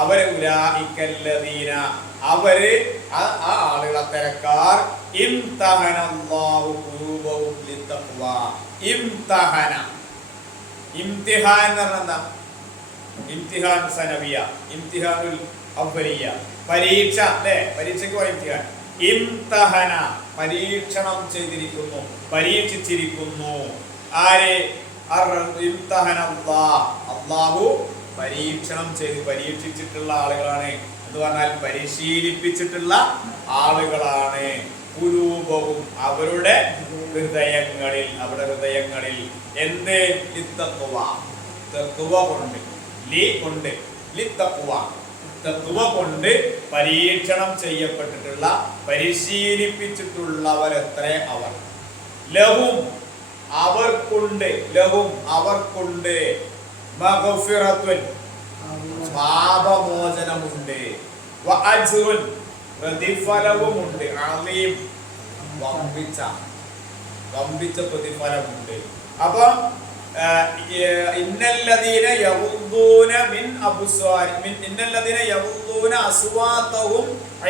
അവര് ഉലൈകല്ലദീന, അവര് ആ ആളുകൾ, അത്തരക്കാർ. ഇംതഹനല്ലാഹു ഖുലൂബഹും ലിത്തഖ്വ. ഇംതഹന, ഇംതിഹാൻ എന്ന് പറഞ്ഞാൽ എന്താ, ഇംതിഹാൻ സനവിയ, ഇംതിഹാനുൽ അവലിയ, പരീക്ഷ അല്ലേ, പരീക്ഷയ്ക്ക് പറയും ഇംതിഹാൻ. ഇംതഹന, പരീക്ഷണം ചെയ്തിരിക്കുന്നു, പരീക്ഷിച്ചിരിക്കുന്നു. ആരെ, ഇംതഹനല്ലാഹ്, അല്ലാഹു പരീക്ഷണം ചെയ്ത് പരീക്ഷിച്ചിട്ടുള്ള ആളുകളാണ് എന്ന് പറഞ്ഞാൽ പരിശീലിപ്പിച്ചിട്ടുള്ള ആളുകളാണ്. ഖുലൂബഹും, അവരുടെ ഹൃദയങ്ങളിൽ, അവരുടെ ഹൃദയങ്ങളിൽ. എന്ത്, ലിത്തഖ്വ, തഖ്വ കൊണ്ട്, ലി കൊണ്ട്, ലിത്തഖ്വ, തഖ്വ കൊണ്ട് പരീക്ഷണം ചെയ്യപ്പെട്ടിട്ടുള്ള, പരിശീലിപ്പിച്ചിട്ടുള്ളവരെത്രേ അവർ. ലഹും, അവർക്കുണ്ട്, ലഹും, അവർക്കുണ്ട്, മഗ്ഫിറത്തുൻ, പാപമോചനമുണ്ട്, വഅജ്റുൻ, പ്രതിഫലവുമുണ്ട്, അളീം, വമ്പിച്ച പ്രതിഫലമുണ്ട്. അപ്പൊ ഇന്നല്ലദീന യഗ്ളൂന മിൻ അബ്സാരി ഇന്നല്ലദീന യഗ്ളൂന അസ്വാതഹും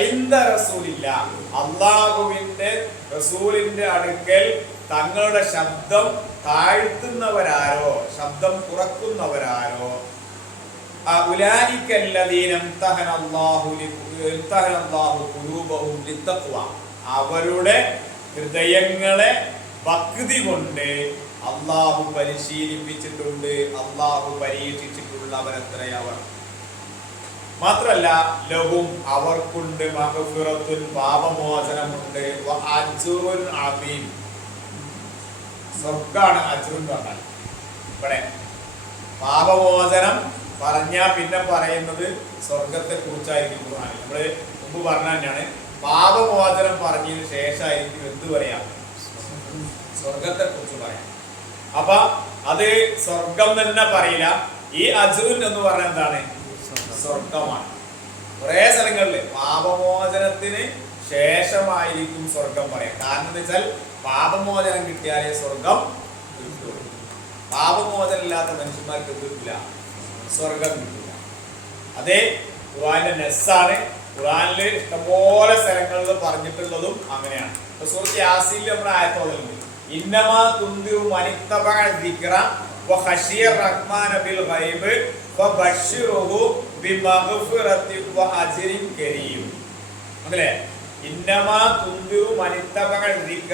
ഇൻദ റസൂലില്ലാഹ്, അല്ലാഹുവിന്റെ റസൂലിന്റെ അടുക്കൽ തങ്ങളുടെ ശബ്ദം താഴ്ത്തുന്നവരാരോ, ശബ്ദം കുറക്കുന്നവരാരോ, ഉലൈകല്ലദീന ഇംതഹനല്ലാഹു ഖുലൂബഹും ലിത്തഖ്വ, അവരുടെ ഹൃദയങ്ങളെ ഭക്തി കൊണ്ട് അല്ലാഹു പരിശീലിപ്പിച്ചിട്ടുണ്ട്, അല്ലാഹു പരീക്ഷിച്ചിട്ടുള്ളവരത്രേ അവർ. മാത്രമല്ല, ലഹും, അവർക്കുണ്ട്, മഗ്ഫിറത്തുൻ, പാപമോചനമുണ്ട്, വഅജ്റുൻ അളീം, സ്വർഗ്ഗാണ് അജ്റുൻ പറഞ്ഞാൽ. ഇവിടെ പാപമോചനം പറഞ്ഞാൽ പിന്നെ പറയുന്നത് സ്വർഗത്തെ കുറിച്ചായിരിക്കും ഖുർആനിൽ. നമ്മള് മുമ്പ് പറഞ്ഞ തന്നെയാണ്, പാപമോചനം പറഞ്ഞതിന് ശേഷമായിരിക്കും എന്ത് പറയാം, സ്വർഗത്തെ കുറിച്ച് പറയാം. അപ്പൊ അത് സ്വർഗം തന്നെ പറയില്ല. ഈ അജ്റുൻ എന്ന് പറഞ്ഞാൽ എന്താണ്, സ്വർഗമാണ്. കുറെ സ്ഥലങ്ങളില് പാപമോചനത്തിന് ശേഷമായിരിക്കും സ്വർഗം പറയാം. കാരണം എന്താ വെച്ചാൽ പാപമോചനം കിട്ടിയാലേ സ്വർഗം കിട്ടുള്ളൂ. പാപമോചനം ഇല്ലാത്ത മനുഷ്യന്മാർക്ക് കിട്ടില്ല, സ്വർഗം കിട്ടില്ല. അതേ ഖുർആനിലെ നെസ്സാണ്. ഖുർആനില് ഇഷ്ടംപോലെ സ്ഥലങ്ങളിൽ പറഞ്ഞിട്ടുള്ളതും അങ്ങനെയാണ്. സൂറത്ത് യാസീനിൽ നമ്മുടെ ആയത്തോളുണ്ട്, ഇന്നമാ തുൻദിറു മനിത്തബഅ ദിക്റ വഖശിയ റഹ്മാന ബിൽ ഗൈബ് ഫബശ്ശിറുഹു ബിമഗ്ഫിറതി വഅജ്രിൻ കരീം. അല്ലേ, ഇന്നമാ തുൻദിറു മനിത്തബഅ ദിക്റ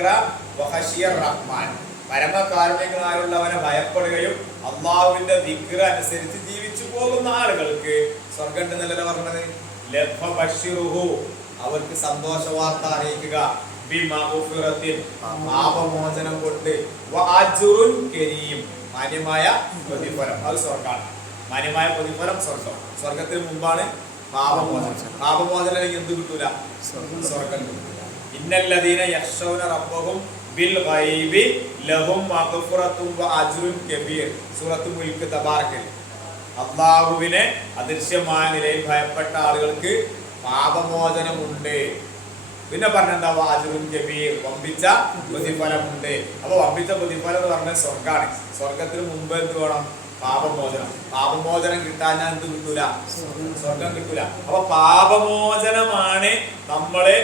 വഖശിയ റഹ്മാൻ, പരമകാരുണികനായുള്ളവനെ ഭയപ്പെടുകയും അള്ളാഹുവിന്റെ ദിക്ർ അനുസരിച്ച് ജീവിച്ചു പോകുന്ന ആളുകൾക്ക് സ്വർഗ്ഗം എന്നല്ല പറഞ്ഞത്. അവർക്ക് സന്തോഷ വാർത്ത അറിയിക്കുക, പാപമോചനം കൊണ്ട്, മാന്യമായ പ്രതിഫലം. അത് സ്വർഗ്ഗമാണ്. മാന്യമായ പ്രതിഫലം സ്വർഗ്ഗം. സ്വർഗത്തിന് മുമ്പാണ് പാപമോചനം. പാപമോചനം അല്ലെങ്കിൽ എന്ത് കിട്ടൂല? സ്വർഗം കിട്ടൂല. ഇന്നല്ലദീന യഖ്ശൗന റബ്ബഹും ബിൽ ഗൈബി ലഹും മഗ്ഫിറത്തും വഅജ്റുൻ കബീർ. സൂറത്തുൽ മുൽക്ക് തബാറക്. അല്ലാഹുവിനെ അദൃശ്യമായ നിലയിൽ ഭയപ്പെട്ട ആളുകൾക്ക് പാപമോചനമുണ്ട്. പിന്നെ പറഞ്ഞെന്താ? അജ്റുൻ കബീർ, വമ്പിച്ച പ്രതിഫലമുണ്ട്. അപ്പൊ വമ്പിച്ച പ്രതിഫലം എന്ന് പറഞ്ഞാൽ സ്വർഗ്ഗാണ്. സ്വർഗത്തിന് മുമ്പ് എന്ത് വേണം? പാപമോചനം. പാപമോചനം കിട്ടാൻ ഞാൻ എന്ത് കിട്ടൂല? സ്വർഗം കിട്ടൂല. അപ്പൊ പാപമോചനമാണ് നമ്മളെ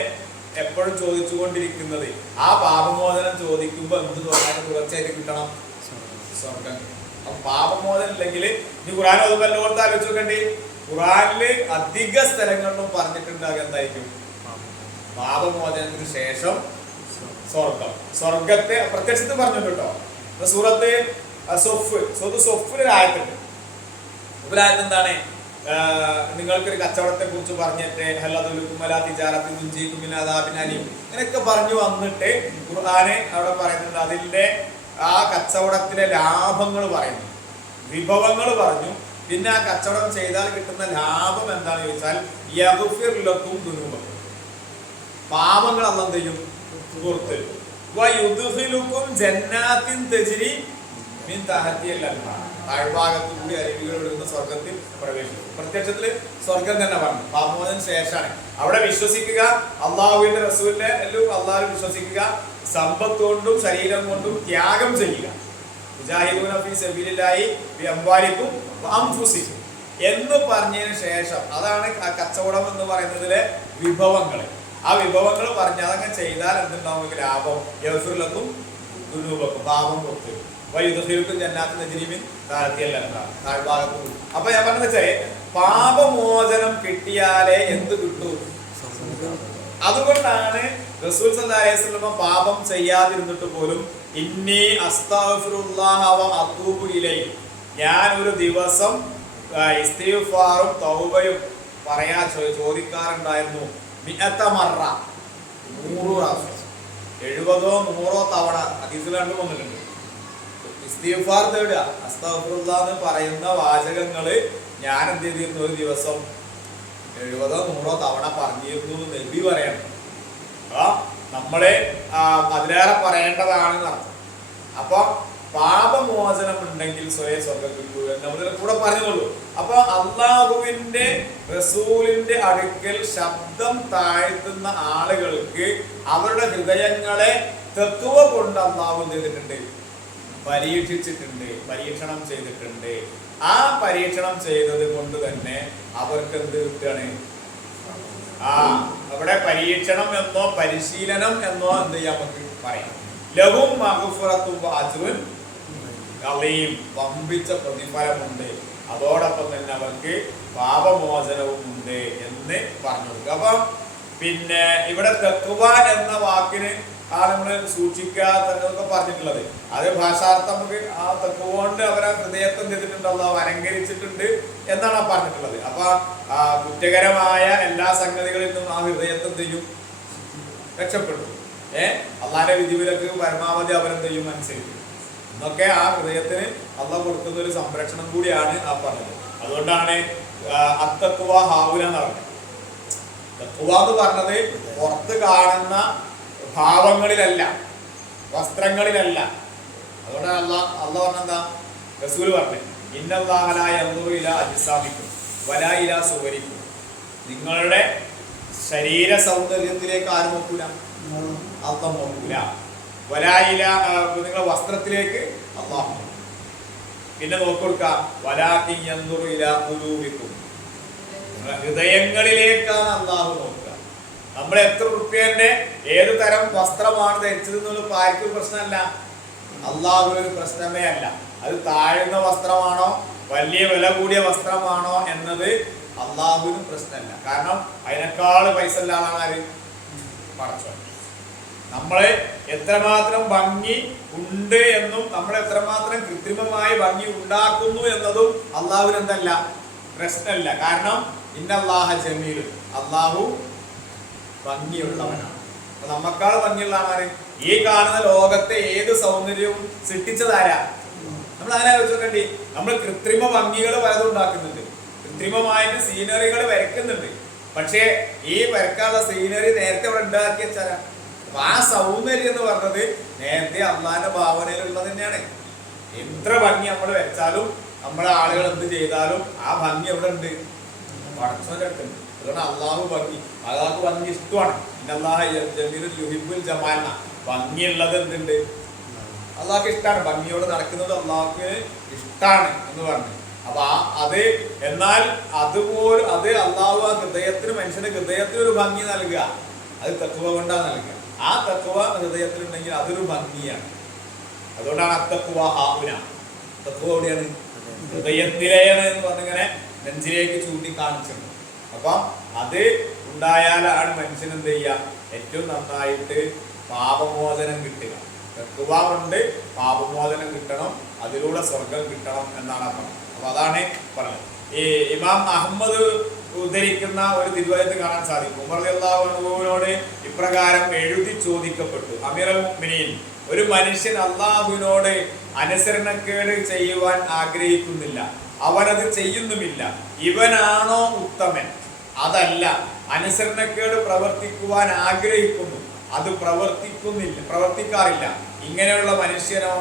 എപ്പോഴും ചോദിച്ചുകൊണ്ടിരിക്കുന്നത്. ആ പാപമോചനം ചോദിക്കുമ്പോ എന്ത് തോന്നാനും തുടർച്ചയായിട്ട് കിട്ടണം? സ്വർഗം. അപ്പൊ പാപമോചനം ഇല്ലെങ്കിൽ ഇനി ഖുർആൻ ഓർത്ത് ആലോചിച്ച് നോക്കണ്ടി. ഖുർആനില് അധിക സ്ഥലങ്ങളിലും പറഞ്ഞിട്ടുണ്ടാകുക എന്തായിരിക്കും? പാപമോചനത്തിന് ശേഷം സ്വർഗം. സ്വർഗത്തെ പ്രത്യക്ഷത്തിൽ പറഞ്ഞു കേട്ടോ. സൂറത്ത് സൊഫിലൊരായത്തുണ്ട്. ഉപരായത്ത് എന്താണ്? നിങ്ങൾക്കൊരു കച്ചവടത്തെ കുറിച്ച് പറഞ്ഞിട്ട് ഇങ്ങനെയൊക്കെ പറഞ്ഞു വന്നിട്ട് ഖുർആന് അവിടെ പറയുന്നുണ്ട്. അതിന്റെ ആ കച്ചവടത്തിലെ ലാഭങ്ങൾ പറയുന്നു, വിഭവങ്ങൾ പറഞ്ഞു. പിന്നെ ആ കച്ചവടം ചെയ്താൽ കിട്ടുന്ന ലാഭം എന്താണെന്ന് ചോദിച്ചാൽ യഗ്ഫിർ ലക്കും ദുനൂബക്കും, പാപങ്ങൾ അല്ലാഹു എന്ത് ചെയ്യും? പുറത്ത്. വയുദ്ഖിലുക്കും ജന്നാത്തിൻ തജ്രി മിൻ തഹതിൽ അൻഹാർ, താഴ്ഭാഗത്തു കൂടി അരുവികൾ ഒഴുകുന്ന സ്വർഗത്തിൽ പ്രവേശിക്കും. പ്രത്യക്ഷത്തില് സ്വർഗം തന്നെ പറഞ്ഞു. പാപമോചനം ശേഷമാണ്. അവിടെ വിശ്വസിക്കുക, അള്ളാഹുവിന്റെ റസൂലിന്റെ എല്ലാം അള്ളാഹു വിശ്വസിക്കുക, സമ്പത്ത് കൊണ്ടും ശരീരം കൊണ്ടും ത്യാഗം ചെയ്യുക. മുജാഹിദൂന ഫീ സബീലില്ലാഹി ബി അംവാലിക്കും വഅൻഫുസിക്കും എന്ന് പറഞ്ഞതിന് ശേഷം, അതാണ് ആ കച്ചവടം എന്ന് പറയുന്നതിലെ വിഭവങ്ങൾ. ആ വിഭവങ്ങൾ പറഞ്ഞ് അതങ്ങ് ചെയ്താൽ എന്തുണ്ടാവും? ലാഭം. യഗ്ഫിർ ലക്കും ദുനൂബക്കും, പാപം പുറത്ത്. വയുദ്ഖിലുക്കും ജന്നാത്തിൻ തജ്രി മിൻ തഹതിൽ അൻഹാർ, താഴ്ഭാഗത്തു. അപ്പൊ ഞാൻ പറഞ്ഞത് വെച്ചാൽ പാപമോചനം കിട്ടിയാലേ എന്ത് കിട്ടൂ? അതുകൊണ്ടാണ് റസൂൽ സല്ലല്ലാഹു അലൈഹി വസല്ലം പാപം ചെയ്യാതിരുന്നിട്ട് പോലും ഇന്നി അസ്തഗ്ഫിറുല്ലാഹ വ അതൂബു ഇലൈഹി, ഞാൻ ഒരു ദിവസം ഇസ്തിഗ്ഫാറും തൗബയും ചോദിക്കാറുണ്ടായിരുന്നു. 100 മറ, 100 പ്രാവശ്യം, 70 100 തവണ ഹദീസിൽ വന്നിട്ടുണ്ട്. ഇസ്തിഗ്ഫാർ തേടുക, അസ്തഗ്ഫിറുല്ലാഹ് എന്ന് പറയുന്ന വാചകങ്ങള് ഞാൻ എന്ത് ചെയ്തിരുന്നു? ഒരു ദിവസം 70 100 തവണ പറഞ്ഞിരുന്നു നബി പറയണം. നമ്മളെ അതിലേറെ പറയേണ്ടതാണെന്ന് അർത്ഥം. അപ്പൊ പാപമോചനം ഉണ്ടെങ്കിൽ സ്വയം സ്വർഗം കിട്ടൂ എന്ന് നമ്മൾ കൂടെ പറഞ്ഞുള്ളൂ. അപ്പൊ അള്ളാഹുവിന്റെ റസൂലിന്റെ അടുക്കൽ ശബ്ദം താഴ്ത്തുന്ന ആളുകൾക്ക് അവരുടെ ഹൃദയങ്ങളെ തത്വ കൊണ്ട് അള്ളാഹു ചെയ്തിട്ടുണ്ട്, പരീക്ഷിച്ചിട്ടുണ്ട്, പരീക്ഷണം ചെയ്തിട്ടുണ്ട്. ആ പരീക്ഷണം ചെയ്തത് കൊണ്ട് തന്നെ അവർക്ക് എന്ത് കിട്ടുകയാണ്? അവിടെ പരീക്ഷണം എന്നോ പരിശീലനം എന്നോ എന്ത് ചെയ്യാൻ നമുക്ക് പറയാം. ലഹും മഗ്ഫിറത്തും വഅജ്റുൻ അളീം, വമ്പിച്ച പ്രതിഫലമുണ്ട്. അതോടൊപ്പം തന്നെ അവർക്ക് പാപമോചനവും ഉണ്ട് എന്ന് പറഞ്ഞു കൊടുക്കുക. അപ്പം പിന്നെ ഇവിടെ തഖ്വ എന്ന വാക്കിന് നമ്മള് സൂക്ഷിക്കുക എന്നൊക്കെ പറഞ്ഞിട്ടുള്ളത്, അത് ഭാഷാർത്ഥം നമുക്ക് ആ തഖ്വ കൊണ്ട് അവരെ ഹൃദയത്തെ ചെയ്തിട്ടുണ്ടല്ലോ, അലങ്കരിച്ചിട്ടുണ്ട് എന്നാണ് പറഞ്ഞിട്ടുള്ളത്. അപ്പൊ കുറ്റകരമായ എല്ലാ സംഗതികളിൽ നിന്നും ആ ഹൃദയത്തെ ചെയ്യും രക്ഷപ്പെടും. അള്ളാന്റെ വിധിവിലക്ക് പരമാവധി അവരെന്ത് ചെയ്യും? അനുസരിക്കും എന്നൊക്കെ ആ ഹൃദയത്തിന് അള്ളാഹ് കൊടുക്കുന്ന ഒരു സംരക്ഷണം കൂടിയാണ് ആ പറഞ്ഞത്. അതുകൊണ്ടാണ് അത്തഖ്വ ഹാവുന എന്ന് പറഞ്ഞത്. തഖ്വ എന്ന് പറഞ്ഞത് പുറത്ത് കാണുന്ന ഭാവങ്ങളിലല്ല, വസ്ത്രങ്ങളിലല്ല. അതുകൊണ്ടാണ് അള്ളാഹ് പറഞ്ഞെന്താ? റസൂൽ പറഞ്ഞു, ഇന്നല്ലാഹ ലാ യൻദുറു ഇലാ അജ്സാമിക്കും വലാ ഇലാ സുവരിക്കും, നിങ്ങളുടെ ശരീര സൗന്ദര്യത്തിലേക്ക് ആരും നോക്കൂല, അള്ളാഹ് നോക്കൂല. വലാ ഇലാ, നിങ്ങളുടെ വസ്ത്രത്തിലേക്ക് അള്ളാഹ് നോക്കും. പിന്നെ നോക്കിക്കൊടുക്ക, വലാകിൻ യൻദുറു ഇലാ ഖുലൂബിക്കും, ഹൃദയങ്ങളിലേക്കാണ് അള്ളാഹു നോക്കുക. നമ്മൾ എത്ര റുപ്യന്റെ ഏത് തരം വസ്ത്രമാണ് ധരിച്ചത് എന്നുള്ള ആർക്കും പ്രശ്നമല്ല, അള്ളാഹുവിന് ഒരു പ്രശ്നമേ അല്ല. അത് താഴ്ന്ന വസ്ത്രമാണോ വലിയ വില കൂടിയ വസ്ത്രമാണോ എന്നത് അള്ളാഹുവിനും പ്രശ്നമല്ല. കാരണം അതിനേക്കാൾ പൈസ ഉള്ള ആളാണ് ആര്? പടച്ചോൻ. നമ്മളെ എത്രമാത്രം ഭംഗി ഉണ്ട് എന്നും നമ്മൾ എത്രമാത്രം കൃത്രിമമായി ഭംഗി ഉണ്ടാക്കുന്നു എന്നതും അള്ളാഹുവിന് എന്തല്ല? പ്രശ്നമല്ല. കാരണം ഇന്നല്ലാഹ ജമീൽ, അള്ളാഹു ഭംഗിയുള്ളവനാണ്. അപ്പൊ നമ്മക്കാൾ ഭംഗിയുള്ള ആളാണ്. ഈ കാണുന്ന ലോകത്തെ ഏത് സൗന്ദര്യവും സൃഷ്ടിച്ചതാരാ? നമ്മൾ അങ്ങനെ ആലോചിച്ച് നോക്കണ്ടി. നമ്മൾ കൃത്രിമ ഭംഗികൾ പലതും ഉണ്ടാക്കുന്നുണ്ട്, കൃത്രിമമായിട്ട് സീനറികൾ വരയ്ക്കുന്നുണ്ട്. പക്ഷേ ഈ വരക്കാനുള്ള സീനറി നേരത്തെ അവിടെ ഉണ്ടാക്കി വെച്ചാലാ. അപ്പൊ ആ സൗന്ദര്യം എന്ന് പറഞ്ഞത് നേരത്തെ അള്ളാന്റെ ഭാവനയിലുള്ളത് തന്നെയാണ്. എത്ര ഭംഗി നമ്മൾ വരച്ചാലും നമ്മളെ ആളുകൾ എന്ത് ചെയ്താലും ആ ഭംഗി എവിടെ ഉണ്ട്? പടച്ചോന്റെ അടുത്തുണ്ട്. അതുകൊണ്ട് അള്ളാഹു ഭംഗി, അള്ളാഹു ഭംഗി ഇഷ്ടമാണ്. ഭംഗിയുള്ളത് എന്തുണ്ട്? അള്ളാഹ്ക്ക് ഇഷ്ടമാണ്. ഭംഗിയോട് നടക്കുന്നത് അള്ളാഹ്ക്ക് ഇഷ്ടമാണ് എന്ന് പറഞ്ഞു. അപ്പൊ അത് എന്നാൽ അതുപോലെ അത് അള്ളാഹു ആ ഹൃദയത്തിന്, മനുഷ്യന്റെ ഹൃദയത്തിന് ഒരു ഭംഗി നൽകുക, അത് തഖ്വ കൊണ്ടാണ് നൽകുക. ആ തഖ്വ ഹൃദയത്തിലുണ്ടെങ്കിൽ അതൊരു ഭംഗിയാണ്. അതുകൊണ്ടാണ് അത്തഖ്വ ഹാഉന. തഖ്വ എവിടെയാണ്? ഹൃദയത്തിലെയാണ് എന്ന് പറഞ്ഞിങ്ങനെ നെഞ്ചിലേക്ക് ചൂണ്ടിക്കാണിച്ചിട്ടുണ്ട്. അപ്പൊ അത് ഉണ്ടായാലാണ് മനുഷ്യൻ എന്ത് ചെയ്യുക? ഏറ്റവും നന്നായിട്ട് പാപമോചനം കിട്ടുക. തഖ്വ കൊണ്ട് പാപമോചനം കിട്ടണം, അതിലൂടെ സ്വർഗം കിട്ടണം എന്നാണ് പറഞ്ഞത്. അപ്പൊ അതാണ് പറഞ്ഞത്. ഈ ഇമാം അഹമ്മദ് ഉദ്ധരിക്കുന്ന ഒരു തിരുവചനത്തിൽ കാണാൻ സാധിക്കും. ഉമർ റളിയല്ലാഹു അൻഹുവിനോട് ഇപ്രകാരം എഴുതി ചോദിക്കപ്പെട്ടു: അമീറുൽ മുഅ്മിനീൻ, ഒരു മനുഷ്യൻ അള്ളാഹുവിനോട് അനുസരണക്കേട് ചെയ്യുവാൻ ആഗ്രഹിക്കുന്നില്ല, അവനത് ചെയ്യുന്നുമില്ല, ഇവനാണോ ഉത്തമൻ? അതല്ല, അനുസരണക്കേട് പ്രവർത്തിക്കുവാൻ ആഗ്രഹിക്കുന്നു, അത് പ്രവർത്തിക്കാറില്ല, ഇങ്ങനെയുള്ള മനുഷ്യനോ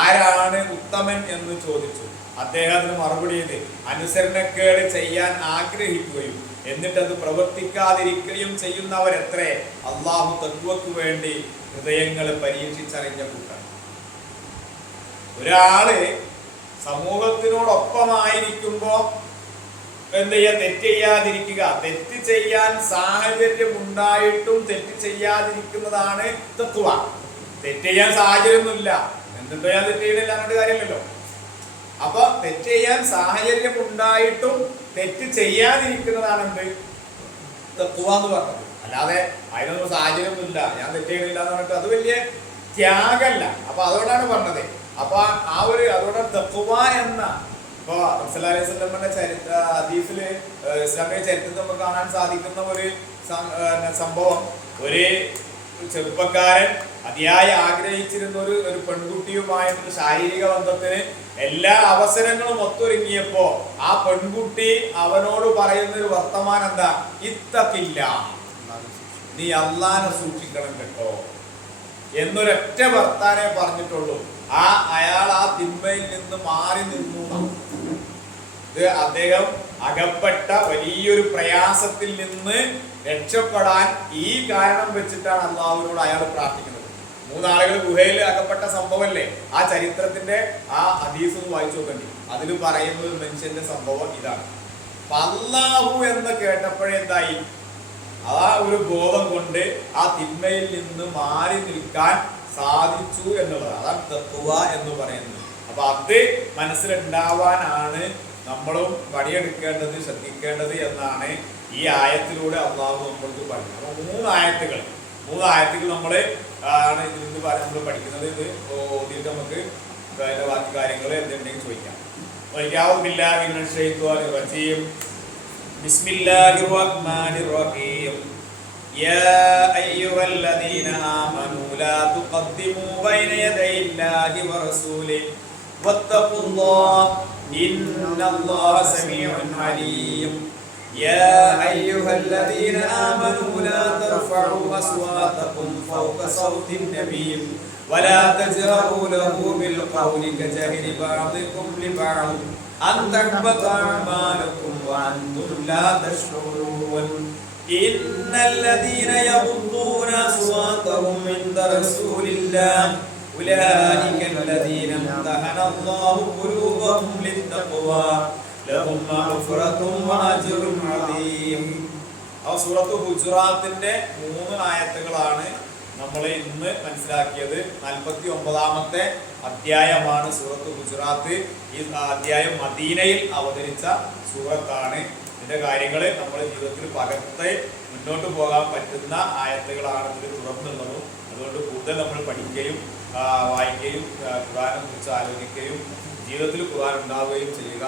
ആരാണ് ഉത്തമൻ എന്ന് ചോദിച്ചു. അദ്ദേഹത്തിന് മറുപടി ചെയ്ത്, അനുസരണക്കേട് ചെയ്യാൻ ആഗ്രഹിക്കുകയും എന്നിട്ടത് പ്രവർത്തിക്കാതിരിക്കുകയും ചെയ്യുന്നവരെത്രേ അള്ളാഹു തഖ്വക്ക് വേണ്ടി ഹൃദയങ്ങളെ പരീക്ഷിച്ചറിഞ്ഞ കൂട്ടാണ്. ഒരാള് സമൂഹത്തിനോടൊപ്പമായിരിക്കുമ്പോ എന്ത് ചെയ്യാ? തെറ്റ് ചെയ്യാതിരിക്കുക. തെറ്റ് ചെയ്യാൻ സാഹചര്യം ഉണ്ടായിട്ടും തെറ്റ് ചെയ്യാതിരിക്കുന്നതാണ് തഖ്വ. തെറ്റ് ചെയ്യാൻ സാഹചര്യമൊന്നുമില്ല, എന്നിട്ടോ ഞാൻ തെറ്റ് ചെയ്യണില്ല അങ്ങോട്ട് കാര്യമില്ലല്ലോ. അപ്പൊ തെറ്റ് ചെയ്യാൻ സാഹചര്യം ഉണ്ടായിട്ടും തെറ്റ് ചെയ്യാതിരിക്കുന്നതാണ് എന്ത്? തഖ്വ എന്ന് പറഞ്ഞത്. അല്ലാതെ അതിനൊന്നും സാഹചര്യമൊന്നുമില്ല, ഞാൻ തെറ്റ് ചെയ്യണില്ല എന്ന് പറഞ്ഞിട്ട് അത് വലിയ ത്യാഗമല്ല. അപ്പൊ അതുകൊണ്ടാണ് പറഞ്ഞത്. അപ്പൊ ആ ഒരു അതുകൊണ്ട് തഖ്വ എന്ന ഇപ്പൊ റസൂലുള്ളാഹി സ്വല്ലല്ലാഹു അലൈഹി വസല്ലമയുടെ ഹദീസില് ഇസ്ലാമിക ചരിത്രത്തിൽ നമുക്ക് കാണാൻ സാധിക്കുന്ന ഒരു സംഭവം. ഒരു ചെറുപ്പക്കാരൻ അതിയായി ആഗ്രഹിച്ചിരുന്ന ഒരു പെൺകുട്ടിയുമായിട്ടൊരു ശാരീരിക ബന്ധത്തിന് എല്ലാ അവസരങ്ങളും ഒത്തൊരുങ്ങിയപ്പോ ആ പെൺകുട്ടി അവനോട് പറയുന്ന ഒരു വർത്തമാനം എന്താ? ഇത്തഖില്ല, നീ അല്ലാഹനെ സൂക്ഷിക്കണം കേട്ടോ എന്നൊരൊറ്റ വർത്താനേ പറഞ്ഞിട്ടുള്ളൂ. അയാൾ ആ തിന്മയിൽ നിന്ന് മാറി നിന്നു. ഇത് അദ്ദേഹം അകപ്പെട്ട വലിയൊരു പ്രയാസത്തിൽ നിന്ന് രക്ഷപ്പെടാൻ ഈ കാരണം വെച്ചിട്ടാണ് അള്ളാഹുവിനോട് അയാൾ പ്രാർത്ഥിക്കുന്നത്. 3 ആളുകൾ ഗുഹയിൽ അകപ്പെട്ട സംഭവമല്ലേ? ആ ചരിത്രത്തിന്റെ ആ ഹദീസ് ഒന്ന് വായിച്ചു നോക്കണ്ടി. അതിൽ പറയുന്ന ഒരു മനുഷ്യന്റെ സംഭവം ഇതാണ്. അല്ലാഹു എന്ന് കേട്ടപ്പോഴേ എന്തായി? ആ ഒരു ബോധം കൊണ്ട് ആ തിന്മയിൽ നിന്ന് മാറി നിൽക്കാൻ സാധിച്ചു എന്നുള്ളത്. അതാണ് തഖ്വ എന്ന് പറയുന്നത്. അപ്പൊ അത് മനസ്സിലുണ്ടാവാനാണ് നമ്മളും പണിയെടുക്കേണ്ടത്, ശ്രദ്ധിക്കേണ്ടത് എന്നാണ് ഈ ആയത്തിലൂടെ അള്ളാഹു നമ്മൾക്ക് പറയുന്നത്. അപ്പൊ 3 ആയത്തുകൾ നമ്മൾ ആണ് ഇതിൽ നിന്ന് നമ്മൾ പഠിക്കുന്നത്. ഇത് ഓതിയിട്ട് നമുക്ക് അതിന്റെ ബാക്കി കാര്യങ്ങൾ എന്തുണ്ടെങ്കിൽ ചോദിക്കാം. ബിസ്മില്ലാഹിർ റഹ്മാനിർ റഹീം. يا أيها الذين آمنوا لا تقدموا بين يدي الله ورسوله واتقوا الله إن الله سميع عليم. يا أيها الذين آمنوا لا ترفعوا أصواتكم فوق صوت النبي ولا تجهروا له بالقول كجهر بعضكم لبعض أن تحبط أعمالكم وأنتم لا تشعرون. إن الذين يغضون أصواتهم عند رسول الله أولئك الذين امتحن الله قلوبهم للتقوى لهم مغفرة وأجر عظيم. സൂറത്ത് ഹുജറാത്തിന്റെ 3 ആയത്തുകളാണ് നമ്മൾ ഇന്ന് മനസ്സിലാക്കിയത്. 49ാമത്തെ അധ്യായമാണ് സൂറത്ത് ഹുജറാത്ത്. ഈ അധ്യായം മദീനയിൽ അവതരിച്ച സൂറത്താണ്. ഇതിന്റെ കാര്യങ്ങൾ നമ്മുടെ ജീവിതത്തിൽ പകർത്ത് മുന്നോട്ട് പോകാൻ പറ്റുന്ന ആയത്തുകളാണ് ഇതിൽ തുറന്നുള്ളതും. അതുകൊണ്ട് കൂടുതൽ നമ്മൾ പഠിക്കുകയും വായിക്കുകയും ഖുർആനെ കുറിച്ച് ആലോചിക്കുകയും ജീവിതത്തിൽ ഖുർആൻ ഉണ്ടാവുകയും ചെയ്യുക.